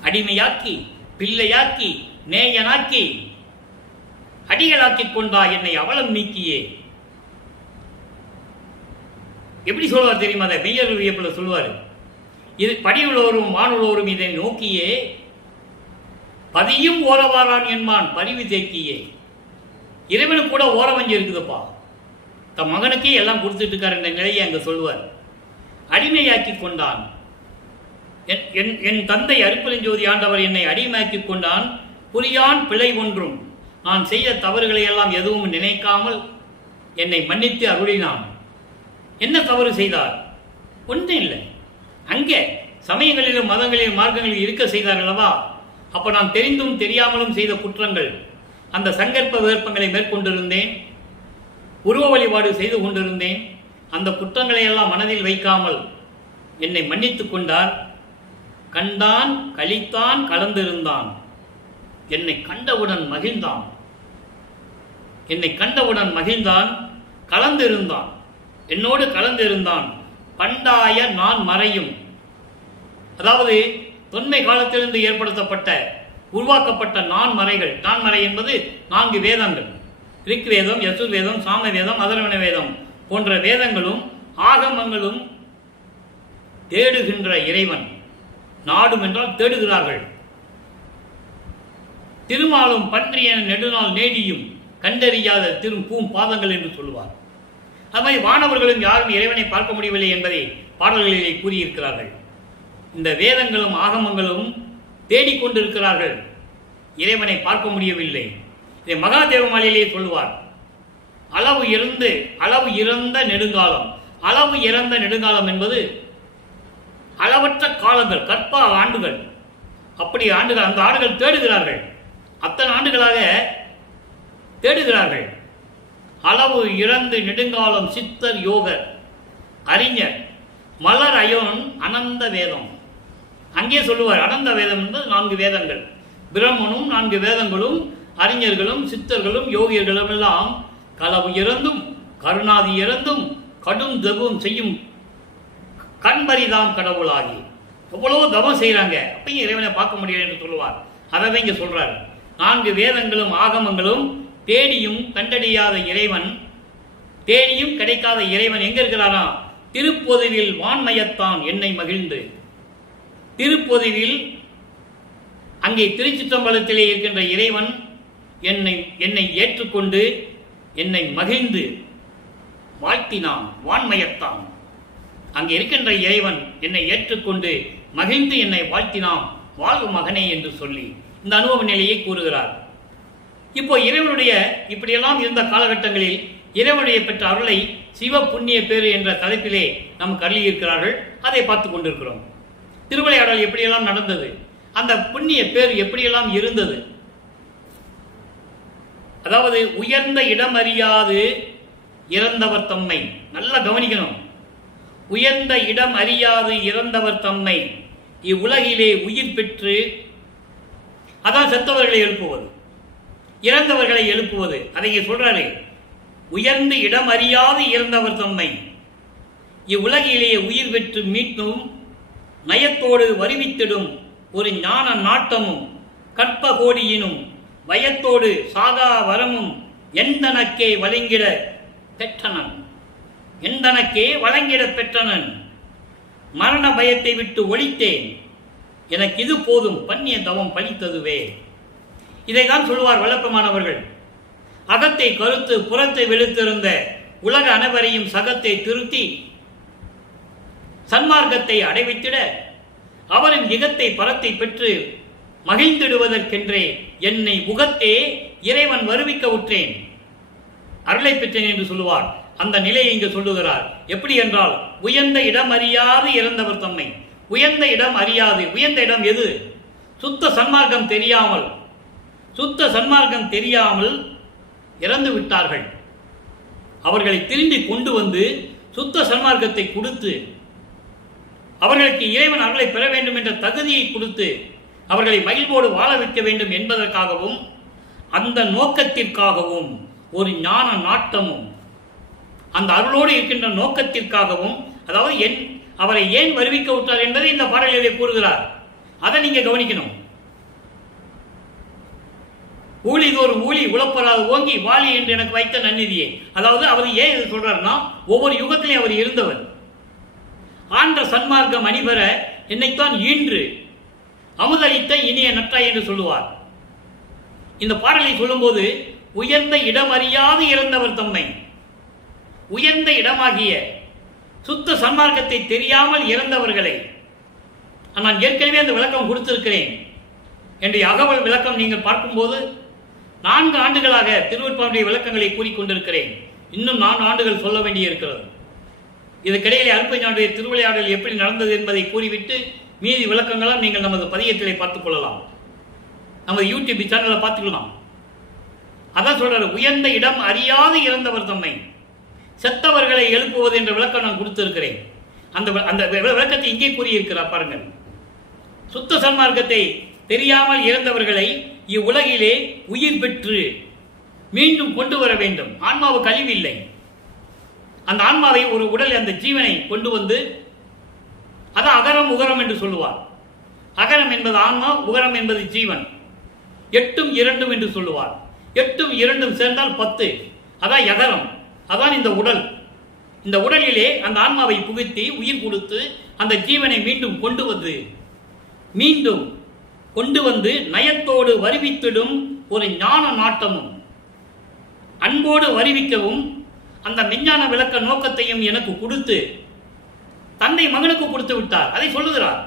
அடிமையாக்கி, பிள்ளையாக்கி, நேயனாக்கி, அடிகளாக்கி கொண்டா என்னை அவலம் நீக்கியே. எப்படி சொல்வார் தெரியுமா? அதை மெய்யர் வியப்புல சொல்வார். இது படியுள்ளவரும் வானுள்ளவரும் இதை நோக்கியே பதியும் ஓரவாரான் என்பான் பரிவு தேக்கியே. இறைவனுக்கு கூட ஓரவஞ்சி இருக்குதுப்பா. தன் மகனுக்கே எல்லாம் கொடுத்துட்டு இருக்கார். இந்த நிலையை அங்க சொல்வார். அடிமையாக்கி கொண்டான். என் தந்தை அருட்பெருஞ்சோதி ஆண்டவர் என்னை அடிமையாக்கி கொண்டான். புரியான் பிழை ஒன்றும், நான் செய்த தவறுகளை எல்லாம் எதுவும் நினைக்காமல் என்னை மன்னித்து அருளினான். என்ன தவறு செய்தார்? ஒன்றும் இல்லை. அங்கே சமயங்களிலும் மதங்களிலும் மார்க்கங்களில் இருக்க செய்தார் அல்லவா? அப்ப நான் தெரிந்தும் தெரியாமலும் செய்த குற்றங்கள், அந்த சங்கற்ப விகற்பங்களை மேற்கொண்டிருந்தேன், உருவ வழிபாடு செய்து கொண்டிருந்தேன். அந்த குற்றங்களை எல்லாம் மனதில் வைக்காமல் என்னை மன்னித்துக் கொண்டார். கண்டான் கழித்தான் கலந்திருந்தான், என்னை கண்டவுடன் மகிழ்ந்தான். என்னை கண்டவுடன் மகிழ்ந்தான், கலந்திருந்தான், என்னோடு கலந்திருந்தான். பண்டாய நான் மறையும், அதாவது தொன்மை காலத்திலிருந்து ஏற்படுத்தப்பட்ட உருவாக்கப்பட்ட நான் மறைகள். நான் மறை என்பது 4 வேதங்கள். ரிக் வேதம், யசுர் வேதம், சாம வேதம், அதர்வண வேதம் போன்ற வேதங்களும் ஆகமங்களும் தேடுகின்ற இறைவன். நாடும் என்றால் தேடுகிறார்கள். திருமாலும் பன்றியன நெடுநாள் நேடியும் கண்டறியாத பூம் பாதங்கள் என்று சொல்லுவார். அது மாதிரி வானவர்களும் யாரும் இறைவனை பார்க்க முடியவில்லை என்பதை பாடல்களிலே கூறியிருக்கிறார்கள். இந்த வேதங்களும் ஆகமங்களும் தேடிக்கொண்டிருக்கிறார்கள், இறைவனை பார்க்க முடியவில்லை. இதை மகாதேவ மாலையிலே சொல்லுவார். அளவு இறந்த நெடுங்காலம். அளவு இறந்த நெடுங்காலம் என்பது அளவற்ற காலங்கள், கற்ப ஆண்டுகள். அப்படி ஆண்டுகள், அந்த ஆண்டுகள் தேடுகிறார்கள். அத்தனை ஆண்டுகளாக தேடுகிறார்கள். அளவு இறந்து நெடுங்காலம் சித்தர் யோகர் அறிஞர் மலர் அயோன் அனந்த வேதம். அங்கே சொல்லுவார், அனந்த வேதம் என்பது 4 வேதங்கள். பிரம்மனும் 4 வேதங்களும் அறிஞர்களும் சித்தர்களும் யோகியர்களும் எல்லாம் களவு இறந்தும் கருணாதி இறந்தும் கடும் தபம் செய்யும் கண்பரிதாம் கடவுளாகி எவ்வளவோ தபம் செய்கிறாங்க, அப்பயும் இறைவனை பார்க்க முடியல என்று சொல்லுவார். அதை இங்கே சொல்றாரு. 4 வேதங்களும் ஆகமங்களும் தேடியும் கண்டறியாத இறைவன், தேடியும் கிடைக்காத இறைவன் எங்க இருக்கிறாரா? திருப்பொதுவில் வான்மயத்தான் என்னை மகிழ்ந்து. திருப்பொதுவில் அங்கே திருச்சிற்றம்பலத்திலே இருக்கின்ற இறைவன் என்னை ஏற்றுக்கொண்டு என்னை மகிழ்ந்து வாழ்த்தினான். வான்மயத்தான் அங்கே இருக்கின்ற இறைவன் என்னை ஏற்றுக்கொண்டு மகிழ்ந்து என்னை வாழ்த்தினான், வாழ்வு மகனே என்று சொல்லி இந்த அனுபவ நிலையை கூறுகிறார். இப்போ இறைவனுடைய இப்படியெல்லாம் இருந்த காலகட்டங்களில் இறைவனுடைய பெற்ற அருளை சிவ புண்ணிய பேறு என்ற தலைப்பிலே நமக்கு அருளியிருக்கிறார்கள். அதை பார்த்து கொண்டிருக்கிறோம். திருவிளையாடல் எப்படியெல்லாம் நடந்தது, அந்த புண்ணிய பேர் எப்படியெல்லாம் இருந்தது. அதாவது உயர்ந்த இடம் அறியாது இறந்தவர் தம்மை. நல்லா கவனிக்கணும். உயர்ந்த இடம் அறியாது இறந்தவர் தம்மை இவ்வுலகிலே உயிர் பெற்று, அதான் செத்தவர்களை எழுப்புவது, இறந்தவர்களை எழுப்புவது. அதை சொல்றாரு. உயர்ந்த இடம் அறியாது இறந்தவர் தம்மை இவ்வுலகிலே உயிர் பெற்று மீட்டும் நயத்தோடு வருவித்திடும் ஒரு ஞான நாட்டமும் கற்ப கோடியினும் வயத்தோடு சாகா வரமும் எந்தனக்கே வழங்கிட பெற்றனன், எந்தனக்கே வழங்கிட பெற்றனன், மரண பயத்தை விட்டு ஒழித்தேன், எனக்கு இது போதும் பண்ணிய தவம் பலித்ததுவே. இதைதான் சொல்லுவார் வல்லப்பமானவர்கள். அகத்தை கருத்து புறத்தை வெளுத்திருந்த உலக அனைவரையும் சகத்தை திருத்தி சன்மார்க்கத்தை அடைவித்திட அவரின் இகத்தை பரத்தை பெற்று மகிழ்ந்திடுவதற்கென்றே என்னை உகத்தே இறைவன் வருவிக்க உற்றேன், அருளை பெற்றேன் என்று சொல்லுவார். அந்த நிலையை இங்கு சொல்லுகிறார். எப்படி என்றால், உயர்ந்த இடம் அறியாது இறந்தவர் தம்மை. உயர்ந்த இடம் அறியாது. உயர்ந்த இடம் எது? சுத்த சன்மார்க்கம் தெரியாமல், சுத்த சன்மார்க்கம் தெரியாமல் இறந்து விட்டார்கள். அவர்களை திரும்பி கொண்டு வந்து சுத்த சன்மார்க்கத்தை கொடுத்து அவர்களுக்கு இறைவன் அருளை பெற வேண்டும் என்ற தகுதியை கொடுத்து அவர்களை மகிழ்வோடு வாழ வைக்க வேண்டும் என்பதற்காகவும் அந்த நோக்கத்திற்காகவும் ஒரு ஞான நாட்டமும் அந்த அருளோடு இருக்கின்ற நோக்கத்திற்காகவும், அதாவது அவரை ஏன் வருவிக்க விட்டார் என்பதை இந்த பாடலிலே கூறுகிறார். அதை நீங்க கவனிக்கணும். ஊழிதோறு ஊழி உழப்பராது ஓங்கி வாலி என்று எனக்கு வைத்த நன்னிதியே. அதாவது அவர் ஏன் இது சொல்றாருன்னா, ஒவ்வொரு யுகத்திலையும் அவர் இருந்தவர். ஆண்ட சன்மார்க்கம் அணிபெற என்னைத்தான் ஈன்று அமுதளித்த இனிய நற்றாய் என்று சொல்லுவார். இந்த பாடலை சொல்லும்போது உயர்ந்த இடம் அறியாது இறந்தவர் தம்மை, உயர்ந்த இடமாகிய சுத்த சன்மார்க்கத்தை தெரியாமல் இறந்தவர்களை நான் ஏற்கனவே அந்த விளக்கம் கொடுத்திருக்கிறேன். என்னுடைய அகவல் விளக்கம் நீங்கள் பார்க்கும்போது 4 ஆண்டுகளாக திருவருட்பாவுடைய விளக்கங்களை கூறிக்கொண்டிருக்கிறேன். இன்னும் 4 ஆண்டுகள் சொல்ல வேண்டியிருக்கிறது. இதுக்கிடையிலே அருட்பெருஞ்ஞானுடைய திருவிளையாடல் எப்படி நடந்தது என்பதை கூறிவிட்டு மீதி விளக்கங்களும் நீங்கள் நமது பதியத்திலே பார்த்துக் கொள்ளலாம், நமது யூடியூப் சேனலை பார்த்துக்கலாம். அதான் சொல்றாரு, உயர்ந்த இடம் அறியாது இறந்தவர் தம்மை, செத்தவர்களை எழுப்புவது என்ற விளக்கம் நான் கொடுத்திருக்கிறேன். அந்த விளக்கத்தை இங்கே கூறியிருக்கிறார் பாருங்கள். சுத்த சன்மார்க்கத்தை தெரியாமல் இறந்தவர்களை இவ்வுலகிலே உயிர் பெற்று மீண்டும் கொண்டு வர வேண்டும். ஆன்மாவுக்கு அழிவில்லை. அந்த ஆன்மாவை ஒரு உடல், அந்த ஜீவனை கொண்டு வந்து, அதான் அகரம் உகரம் என்று சொல்லுவார். அகரம் என்பது ஆன்மா, உகரம் என்பது ஜீவன். 8ம் 2ம் என்று சொல்லுவார். 8ம் 2ம் சேர்ந்தால் 10. அதான் யகரம். அதான் இந்த உடல். இந்த உடலிலே அந்த ஆன்மாவை புகுத்தி உயிர் கொடுத்து அந்த ஜீவனை மீண்டும் கொண்டு வந்து நயத்தோடு வருவித்திடும் ஒரு ஞான நாட்டமும் அன்போடு வருவிக்கவும் அந்த மெஞ்ஞான விளக்க நோக்கத்தையும் எனக்கு கொடுத்து தன்னை மகனுக்கு கொடுத்து விட்டார். அதை சொல்லுகிறார்.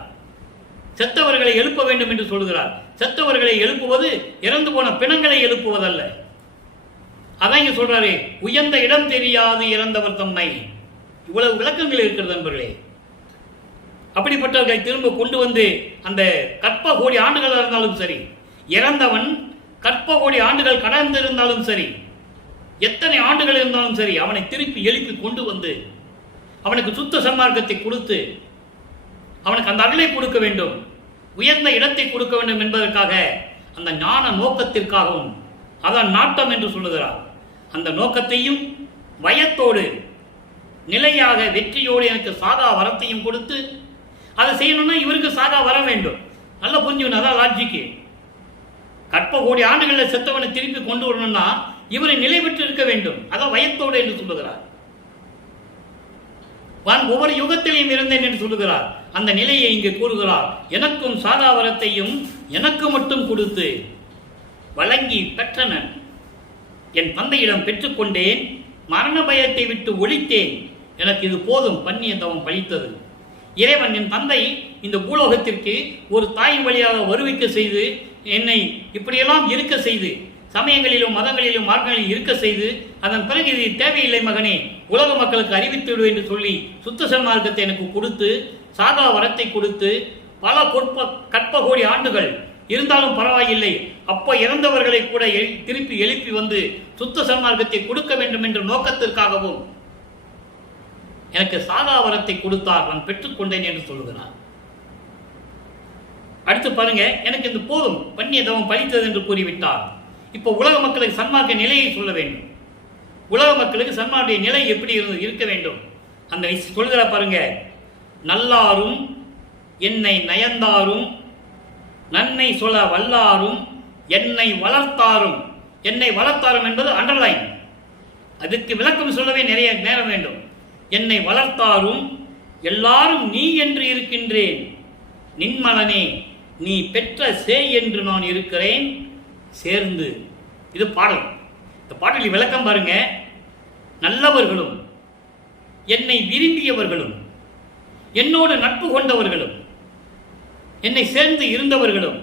செத்தவர்களை எழுப்ப வேண்டும் என்று சொல்லுகிறார். செத்தவர்களை எழுப்புவது இறந்து போன பிணங்களை எழுப்புவதல்ல. அதான் இங்க சொல்றாரு, உயர்ந்த இடம் தெரியாது இறந்தவர் தம்மை. இவ்வளவு விளக்கங்கள் இருக்கிறது நண்பர்களே. அப்படிப்பட்டவர்களை திரும்ப கொண்டு வந்து அந்த கற்ப கோடி ஆண்டுகள் இருந்தாலும் சரி, இறந்தவன் கற்ப கோடி ஆண்டுகள் கடந்திருந்தாலும் சரி, எத்தனை ஆண்டுகள் இருந்தாலும் சரி, அவனை திருப்பி எழுப்பி கொண்டு வந்து அவனுக்கு சுத்த சன்மார்க்கத்தை கொடுத்து அவனுக்கு அந்த அருளை கொடுக்க வேண்டும், உயர்ந்த இடத்தை கொடுக்க வேண்டும் என்பதற்காக, அந்த ஞான நோக்கத்திற்காகவும், அதான் நாட்டம் என்று சொல்லுகிறார். அந்த நோக்கத்தையும் வயத்தோடு நிலையாக வெற்றியோடு எனக்கு சாதா வரத்தையும் கொடுத்து அதை செய்யணும்னா இவருக்கு சாதா வர வேண்டும். நல்லா புரிஞ்சுக்கணும். அதான் லாஜிக்கு. கற்ப கோடி ஆண்டுகளில் செத்தவனை திருப்பி கொண்டு வரணும்னா இவரை நிலை பெற்று இருக்க வேண்டும். அதான் வயத்தோடு என்று சொல்லுகிறார். ஒவ்வொரு யுகத்திலையும் இருந்தேன் என்று சொல்லுகிறார். அந்த நிலையை இங்கு கூறுகிறார். எனக்கும் சாதா வரத்தையும் எனக்கு மட்டும் கொடுத்து வழங்கி பெற்றனன். என் தந்தையிடம் பெற்றுக்கொண்டேன். மரண பயத்தை விட்டு ஒழித்தேன். எனக்கு இது போதும் பண்ணிய தவம் பலித்தது. இறைவன் என் தந்தை இந்த பூலோகத்திற்கு ஒரு தாய் வழியாக வருவிக்க செய்து என்னை இப்படியெல்லாம் இருக்க செய்து, சமயங்களிலும் மதங்களிலும் மார்க்கங்களிலும் இருக்க செய்து, அதன் பிறகு இது தேவையில்லை மகனே, உலக மக்களுக்கு அறிவித்து விடு என்று சொல்லி சுத்த சன்மார்க்கத்தை எனக்கு கொடுத்து சாதா வரத்தை கொடுத்து பல கற்ப கோடி ஆண்டுகள் இருந்தாலும் பரவாயில்லை, அப்ப இறந்தவர்களை கூட திருப்பி எழுப்பி வந்து சுத்த சன்மார்க்கத்தை கொடுக்க வேண்டும் என்ற நோக்கத்திற்காகவும் எனக்கு சாதா வரத்தை கொடுத்தார். நான் பெற்றுக்கொண்டேன் என்று சொல்லுகிறார். அடுத்து பாருங்க, எனக்கு இந்த போதும் பண்ணிய தவம் பலித்தது என்று கூறிவிட்டார். இப்போ உலக மக்களுக்கு சன்மார்க்க நிலையை சொல்ல வேண்டும். உலக மக்களுக்கு சன்மார்க்க நிலை எப்படி இருக்க வேண்டும் அந்த சொல்கிற பாருங்க. நல்லாரும் என்னை நயந்தாரும் நன்மை சொல்ல வல்லாரும் என்னை வளர்த்தாரும் என்னை வளர்த்தாரும் என்பது அண்டர்லைன். அதுக்கு விளக்கம் சொல்லவே நிறைய நேரம் வேண்டும். என்னை வளர்த்தாரும் எல்லாரும் நீ என்று இருக்கின்றேன், நின்மலனே நீ பெற்ற சே என்று நான் இருக்கிறேன் சேர்ந்து. இது பாடல். இந்த பாடலில் விளக்கம் பாருங்க. நல்லவர்களும் என்னை விரும்பியவர்களும் என்னோடு நட்பு கொண்டவர்களும் என்னை சேர்ந்து இருந்தவர்களும்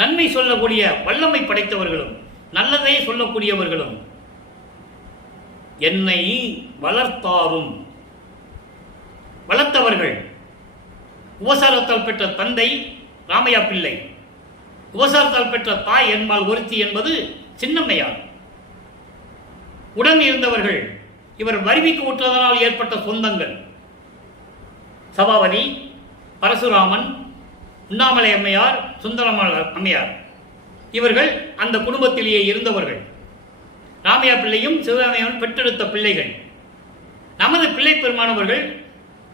நன்மை சொல்லக்கூடிய வல்லமை படைத்தவர்களும் நல்லதே சொல்லக்கூடியவர்களும் என்னை வளர்த்தாரும். வளர்த்தவர்கள் உபசாரத்தால் பெற்ற தந்தை ராமையா பிள்ளை, உபசாரத்தால் பெற்ற தாய் என்பால் ஒருத்தி என்பது சின்னம்மையார். உடன் இருந்தவர்கள் இவர் வறுமைக்கு உற்றதனால் ஏற்பட்ட சொந்தங்கள் சபாபதி, பரசுராமன், உண்ணாமலை அம்மையார், சுந்தரமல அம்மையார். இவர்கள் அந்த குடும்பத்திலேயே இருந்தவர்கள். ராமையா பிள்ளையும் சிவராமையாவும் பெற்றெடுத்த பிள்ளைகள். நமது பிள்ளை பெருமானவர்கள்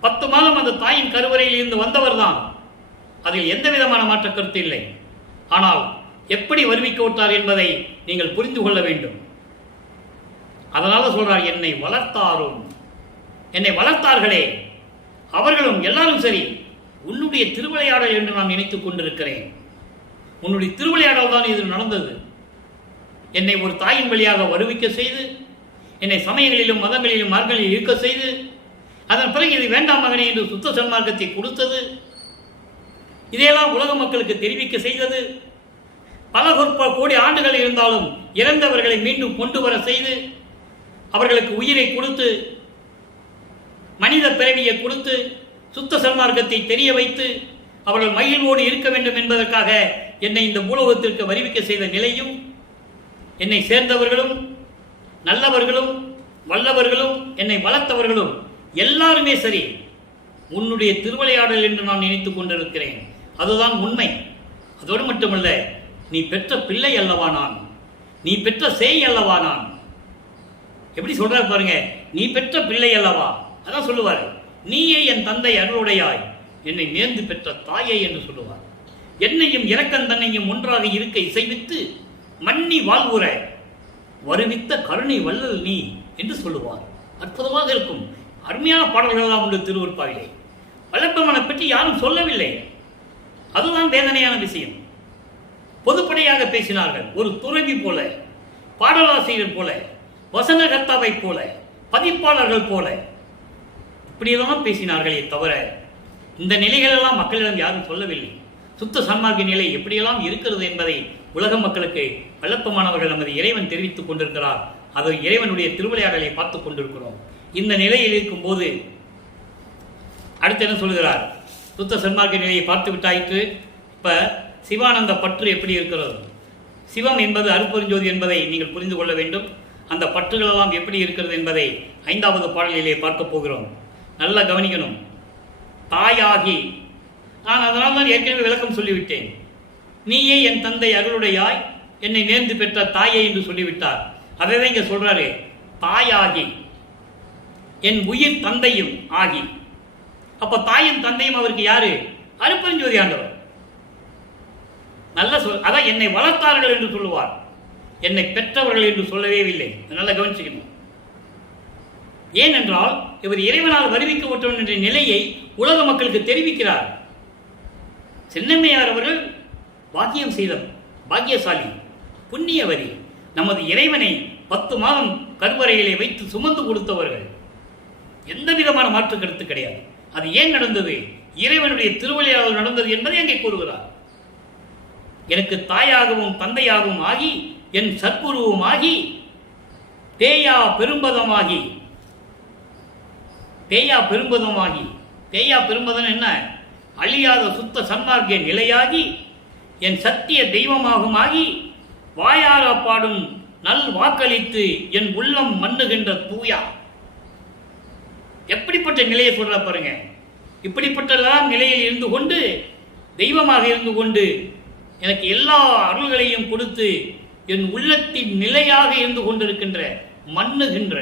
10 மாதம் அந்த தாயின் கருவறையில் இருந்து வந்தவர் தான். அதில் எந்த விதமான மாற்ற கருத்து இல்லை. ஆனால் எப்படி வருவிக்க விட்டார் என்பதை நீங்கள் புரிந்து கொள்ள வேண்டும். அதனால சொல்றார், என்னை வளர்த்தாரும். என்னை வளர்த்தார்களே அவர்களும் எல்லாரும் சரி, உன்னுடைய திருவிளையாடல் என்று நான் நினைத்துக் கொண்டிருக்கிறேன். உன்னுடைய திருவிளையாடல் தான் இது நடந்தது. என்னை ஒரு தாயின் வழியாக வருவிக்க செய்து, என்னை சமயங்களிலும் மதங்களிலும் மார்களில் இருக்க செய்து, அதன் பிறகு இது வேண்டாம் மகனே என்று சுத்த சன்மார்க்கத்தை கொடுத்தது. இதையெல்லாம் உலக மக்களுக்கு தெரிவிக்க செய்தது. பல கோடி ஆண்டுகள் இருந்தாலும் இறந்தவர்களை மீண்டும் கொண்டு வர செய்து, அவர்களுக்கு உயிரை கொடுத்து, மனித பிறவியை கொடுத்து, சுத்த சன்மார்க்கத்தை தெரிய வைத்து, அவர்கள் மகிழ்வோடு இருக்க வேண்டும் என்பதற்காக என்னை இந்த பூலோகத்திற்கு வருவிக்க செய்த நிலையும், என்னை சேர்ந்தவர்களும் நல்லவர்களும் வல்லவர்களும் என்னை வளர்த்தவர்களும் எல்லாருமே சரி, உன்னுடைய திருவிளையாடல் என்று நான் நினைத்துக் கொண்டிருக்கிறேன். அதுதான் உண்மை. அதோடு மட்டுமல்ல, நீ பெற்ற பிள்ளை அல்லவா நான், நீ பெற்ற சேய் அல்லவா நான். எப்படி சொல்றாரு பாருங்க, நீ பெற்ற பிள்ளை அல்லவா. அதான் சொல்லுவார், நீயே என் தந்தை அருளுடையாய், என்னை நேர்ந்து பெற்ற தாயே என்று சொல்லுவார். என்னையும் இரக்கன் தன்னையும் ஒன்றாக இருக்க இசைவித்து மன்னி வாழ்வுற வருவித்த கருணை வள்ளல் நீ என்று சொல்லுவார். அற்புதமாக இருக்கும். அருமையான பாடல்கள் தான் உண்டு திருவருட்பாவிலே. வல்லப்பெருமானை பற்றி யாரும் சொல்லவில்லை. அதுதான் வேதனையான விஷயம். பொதுப்படையாக பேசினார்கள். ஒரு துறவி போல, பாடலாசிரியர் போல, வசனகர்த்தாவை போல, பதிப்பாளர்கள் போல இப்படியெல்லாம் பேசினார்களே தவிர இந்த நிலைகளெல்லாம் மக்களிடம் யாரும் சொல்லவில்லை. சுத்த சன்மார்க்க நிலை எப்படியெல்லாம் இருக்கிறது என்பதை உலக மக்களுக்கு வல்லப்பமானவர்கள் நமது இறைவன் தெரிவித்துக் கொண்டிருக்கிறார். அது இறைவனுடைய திருவிளையாடலை பார்த்துக் கொண்டிருக்கிறோம். இந்த நிலையில் இருக்கும் போது அடுத்து என்ன சொல்கிறார்? சுத்த சன்மார்க்க நிலையை பார்த்து விட்டாயிற்று. இப்ப சிவானந்த பற்று எப்படி இருக்கிறது? சிவம் என்பது அருட்பெருஞ்சோதி என்பதை நீங்கள் புரிந்து கொள்ள வேண்டும். அந்த பற்றுகளெல்லாம் எப்படி இருக்கிறது என்பதை 5வது பாடலிலே பார்க்க போகிறோம். நல்லா கவனிக்கணும். தாயாகி, நான் அதனால் தான் ஏற்கனவே விளக்கம் சொல்லிவிட்டேன். நீயே என் தந்தை அருளுடையாய், என்னை நேர்ந்து பெற்ற தாயே என்று சொல்லிவிட்டார். அதை இங்க சொல்றாரு, தாயாகி என் உயிர் தந்தையும் ஆகி. அப்ப தாயும் தந்தையும் அவருக்கு யாரு? அருட்பெருஞ்சோதி ஆண்டவர். நல்ல சொல். அதான் என்னை வளர்த்தார்கள் என்று சொல்லுவார், என்னை பெற்றவர்கள் என்று சொல்லவே இல்லை. நல்லா கவனிச்சுக்கணும். ஏனென்றால் இவர் இறைவனால் வருவிக்கப்பட்டவன் என்ற நிலையை உலக மக்களுக்கு தெரிவிக்கிறார். சின்னம்மையார் அவர்கள் பாக்கியம் செய்த பாக்கியசாலி, புண்ணியவரி. நமது இறைவனை 10 மாதம் கருவறையிலே வைத்து சுமந்து கொடுத்தவர்கள். எந்த விதமான மாற்று கருத்து கிடையாது. அது ஏன் நடந்தது? இறைவனுடைய திருவிளையாடல் நடந்தது என்பதை அங்கே கூறுகிறார். எனக்கு தாயாகவும் தந்தையாகவும் ஆகி, என் சத்குருவும் ஆகி, தேயா பெரும்பதமாகி. தேயா பெரும்பதமாகி, தேயா பெரும்பதம் என்ன? அழியாத சுத்த சன்மார்க்க நிலையாகி, என் சத்திய தெய்வமாகும் ஆகி, வாயார பாடும் நல் வாக்களித்து என் உள்ளம் மண்ணுகின்ற தூயா. எப்படிப்பட்ட நிலையை சொல்ற பாருங்க. இப்படிப்பட்ட நிலையில் இருந்து கொண்டு, தெய்வமாக இருந்து கொண்டு, எனக்கு எல்லா அருள்களையும் கொடுத்து என் உள்ளத்தின் நிலையாக இருந்து கொண்டிருக்கின்ற மண்ணுகின்ற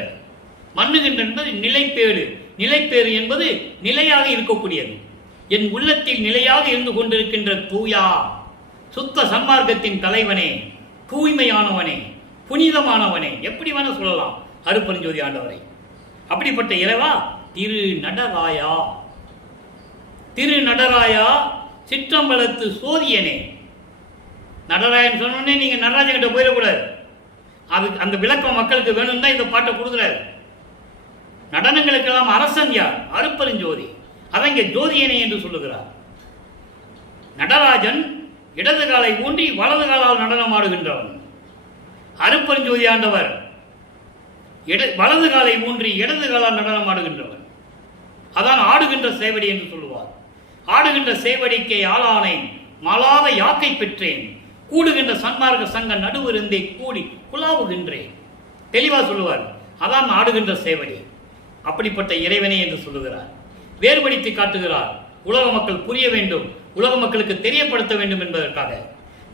என்பது நிலைப்பேறு. நிலைப்பேறு என்பது நிலையாக இருக்கக்கூடியது. என் உள்ளத்தில் நிலையாக இருந்து கொண்டிருக்கின்ற தூயா, சுத்த சன்மார்க்கத்தின் தலைவனே, தூய்மையானவனே, புனிதமானவனே, எப்படி வேணா சொல்லலாம் அருட்பெருஞ்சோதி ஆண்டவரை. அப்படிப்பட்ட இறைவா திரு நடராயா, திரு நடராயா சிற்றம்பலத்து சோதியனே. நடராயன் சொன்னோடனே நீங்க நடராஜன் கிட்ட போயிடக்கூடாது. அதுக்கு அந்த விளக்கம் மக்களுக்கு வேணும் தான் இந்த பாட்டை கொடுக்குறாரு. நடனங்களுக்கெல்லாம் அரசன் யார்? அருட்பெருஞ்சோதி. அதான் இங்கே ஜோதியனே என்று சொல்லுகிறார். நடராஜன் இடது காலை ஊன்றி வலது காலால் நடனம் ஆடுகின்றவன். அருட்பெருஞ்சோதி ஆண்டவர் வலது காலை ஊன்றி இடது காலால் நடனம் ஆடுகின்றவன். அதான் ஆடுகின்ற சேவடி என்று சொல்லுவார். ஆடுகின்ற சேவடிக்கை ஆளானேன், மாளாத யாக்கை பெற்றேன், கூடுகின்ற சன்மார்க்க சங்க நடுவிருந்தே கூடி குலாவுகின்றேன். தெளிவா சொல்லுவார். அதான் ஆடுகின்ற சேவடி. அப்படிப்பட்ட இறைவனே என்று சொல்லுகிறார். வேறுபடுத்தி காட்டுகிறார். உலக மக்கள் புரிய வேண்டும், உலக மக்களுக்கு தெரியப்படுத்த வேண்டும் என்பதற்காக.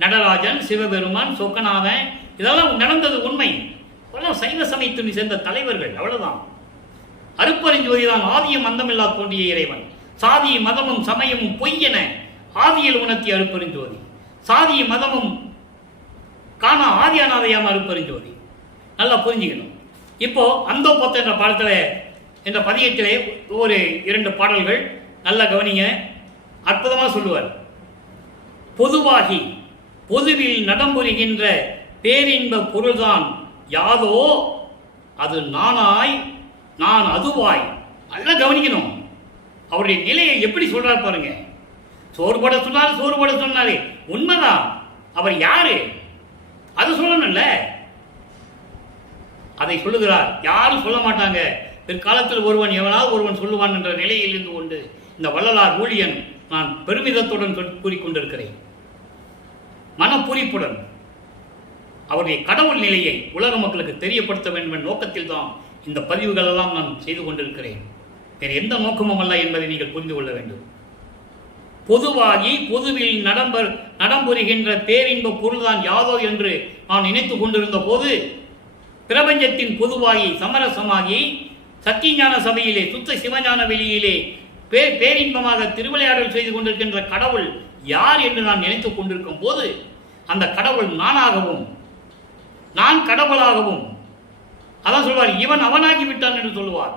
நடராஜன், சிவபெருமான், சொக்கநாதன், இதெல்லாம் நடந்தது உண்மை. சைவ சமயத்தை சேர்ந்த தலைவர்கள், அவ்வளவுதான். அருட்பெருஞ்சோதி தான் ஆதியும் அந்தமில்லா தோன்றிய இறைவன். சாதி மதமும் சமயமும் பொய் என ஆதியில் உணர்த்திய அருட்பெருஞ்சோதி. சாதி மதமும் காண ஆதி அநாதையாம அருட்பெருஞ்சோதி. நல்லா புரிஞ்சுக்கணும். இப்போ அந்த பொத்த என்ற பாடத்துல, என்ற பதியத்திலே ஒரு 2 பாடல்கள் நல்லா கவனிங்க. அற்புதமா சொல்லுவார். பொதுவாகி பொதுவில் நடம்புரிகின்ற பேரின்ப பொருள்தான் யாதோ அது நானாய் நான் அதுவாய். நல்லா கவனிக்கணும். அவருடைய நிலையை எப்படி சொல்றாரு பாருங்க. சோறுபட சொன்னாரு, சோறுபட சொன்னாரு, உண்மைதான். அவர் யாரு அது சொல்லணும்ல, அதை சொல்லுகிறார். யாரும் சொல்ல மாட்டாங்க. பிற்காலத்தில் ஒருவன் எவனாவது ஒருவன் சொல்லுவான் என்ற நிலையில் இருந்து கொண்டு இந்த வள்ளலார் ஊழியன் நான் பெருமிதத்துடன் கூறிக்கொண்டிருக்கிறேன். மனப்பூரிப்புடன் அவருடைய கடவுள் நிலையை உலக மக்களுக்கு தெரியப்படுத்த வேண்டும் என்ற நோக்கத்தில் தான் இந்த பதிவுகள் எல்லாம் நான் செய்து கொண்டிருக்கிறேன். வேறு எந்த நோக்கமும் அல்ல என்பதை நீங்கள் புரிந்து கொள்ள வேண்டும். பொதுவாகி பொதுவில் நடம்புரிகின்ற பேரின்ப பொருள்தான் யாதோ என்று நான் நினைத்துக் கொண்டிருந்த போது, பிரபஞ்சத்தின் பொதுவாகி சமரசமாகி சத்தியஞான சபையிலே சுத்த சிவஞான வெளியிலே பேரின்பமாக திருவிளையாடல் செய்து கொண்டிருக்கின்ற கடவுள் யார் என்று நான் நினைத்துக் கொண்டிருக்கும் போது, அந்த கடவுள் நானாகவும் நான் கடவுளாகவும், அதான் சொல்வார், இவன் அவனாகி விட்டான் என்று சொல்லுவார்.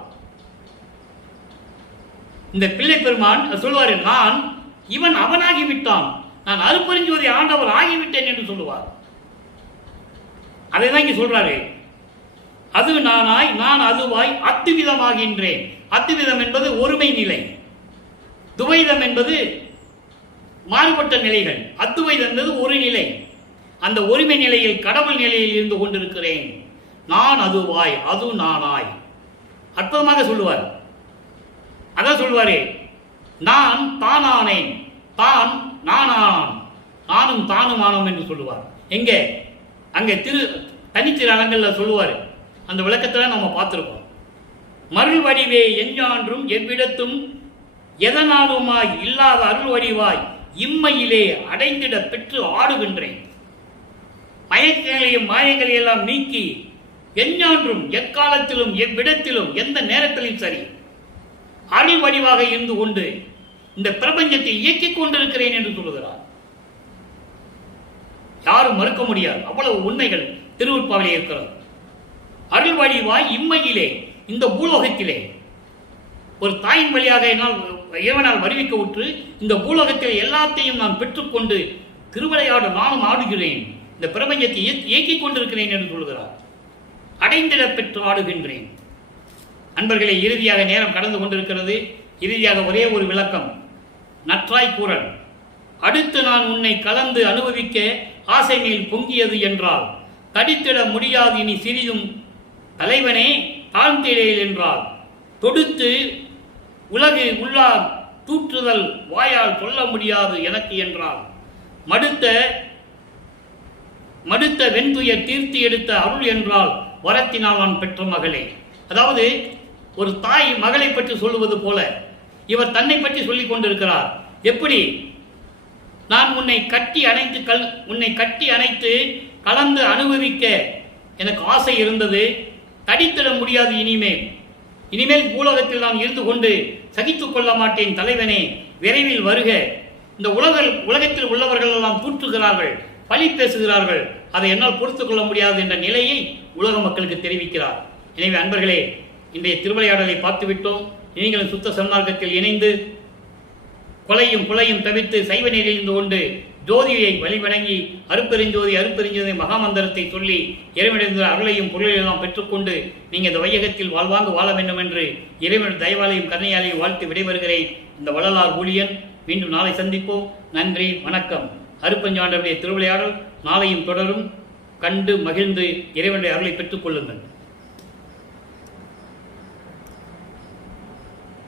இந்த பிள்ளை பெருமான் சொல்வார், நான் இவன் அவனாகி விட்டான், நான் அருட்பெருஞ்சோதி ஆண்டவர் ஆகிவிட்டேன் என்று சொல்லுவார். அதை தான் இங்கே சொல்றாரு. அது நானாய் நான் அதுவாய் அத்துவிதமாகின்றேன். அத்துவிதம் என்பது ஒருமை நிலை, துவைதம் என்பது மாறுபட்ட நிலைகள், அத்துவைதம் என்பது ஒரு நிலை. அந்த ஒருமை நிலையில் கடவுள் நிலையில் இருந்து கொண்டிருக்கிறேன். நான் அதுவாய் அது நானாய். அற்புதமாக சொல்லுவார். அதான் சொல்வாரு, நான் தானானேன், தான் நானானான், நானும் தானும் ஆனோம் என்று சொல்லுவார். எங்கே? அங்கே தனித்திரு அலங்கள்ல சொல்லுவார். அந்த விளக்கத்தில் நம்ம பார்த்துருக்கோம். மருள் வடிவே எஞ்சான்றும் எவ்விடத்தும் எதனாலுமாய் இல்லாத அருள் வடிவாய் இம்மையிலே அடைந்திட பெற்று ஆடுகின்றேன். மயக்கங்களையும் மாயங்களையும் எல்லாம் நீக்கி எஞ்ஞான்றும் எக்காலத்திலும் எவ்விடத்திலும் எந்த நேரத்திலும் சரி அருள் வடிவாக இருந்து கொண்டு இந்த பிரபஞ்சத்தை இயக்கிக் கொண்டிருக்கிறேன் என்று சொல்லுகிறார். யாரும் மறுக்க முடியாது. அவ்வளவு உண்மைகள் திருவுட்பாவிலே இருக்கிறது. அருள் வடிவாய் இம்மையிலே இந்த பூலோகத்திலே ஒரு தாயின் வழியாக என்னால் இறைவனால் வருவிக்க உற்று இந்த பூலோகத்தில் எல்லாத்தையும் நான் பெற்றுக்கொண்டு திருவிளையாட நானும் ஆடுகிறேன், இந்த பிரபஞ்சத்தை இயக்கிக் கொண்டிருக்கிறேன் என்று சொல்கிறார். அடைந்திட பெற்று ஆடுகின்றேன். அன்பர்களே, இறுதியாக நேரம் கடந்து கொண்டிருக்கிறது. இறுதியாக ஒரே ஒரு விளக்கம். நற்றாய் கூறல். அடுத்து நான் உன்னை கலந்து அனுபவிக்க ஆசை மேல் பொங்கியது என்றால் தடித்திட முடியாது இனி சிறிதும் தலைவனே தாழ்ந்திடேல் என்றால் தொடுத்து உலகு உள்ளார் தூற்றுதல் வாயால் சொல்ல முடியாது எனக்கு என்றால் மடுத்த வெண்துயர் தீர்த்தி எடுத்த அருள் என்றால் வரத்தினால் நான் பெற்ற மகளே. அதாவது ஒரு தாய் மகளை பற்றி சொல்லுவது போல இவர் தன்னை பற்றி சொல்லிக் கொண்டிருக்கிறார். எப்படி? நான் உன்னை கட்டி அணைத்து கலந்து அனுபவிக்க எனக்கு ஆசை இருந்தது, தடித்திட முடியாது. இனிமேல் பூலோகத்தில் நான் இருந்து கொண்டு சகித்துக் கொள்ள மாட்டேன் தலைவனே, விரைவில் வருக. இந்த உலகத்தில் உள்ளவர்கள் எல்லாம் தூற்றுகிறார்கள், பழி பேசுகிறார்கள், அதை என்னால் பொறுத்துக் கொள்ள முடியாது என்ற நிலையை உலக மக்களுக்கு தெரிவிக்கிறார். எனவே அன்பர்களே, இன்றைய திருவிளையாடலை பார்த்துவிட்டோம். நீங்களும் சுத்த சன்மார்க்கத்தில் இணைந்து கொலையும் புலையும் தவிர்த்து சைவ நெறியில் இருந்து கொண்டு ஜோதியை வழிவணங்கி அருப்பெருஞ்சோதி அருப்பெருஞ்சோதி மகாமந்திரத்தை சொல்லி இறைவனிருந்த அருளையும் பொருளையும் பெற்றுக்கொண்டு நீங்கள் இந்த வையகத்தில் வாழ்வாங்க வாழ வேண்டும் என்று இறைவன் தயவாலையும் கருணையாலையும் வாழ்த்து விடைபெறுகிறேன். இந்த வள்ளலார் ஊழியன். மீண்டும் நாளை சந்திப்போம். நன்றி, வணக்கம். அருப்பஞ்சாண்டவருடைய திருவிளையாடல் நாளையும் தொடரும். கண்டு மகிழ்ந்து இறைவனுடைய அருளை பெற்றுக் கொள்ளுங்கள்.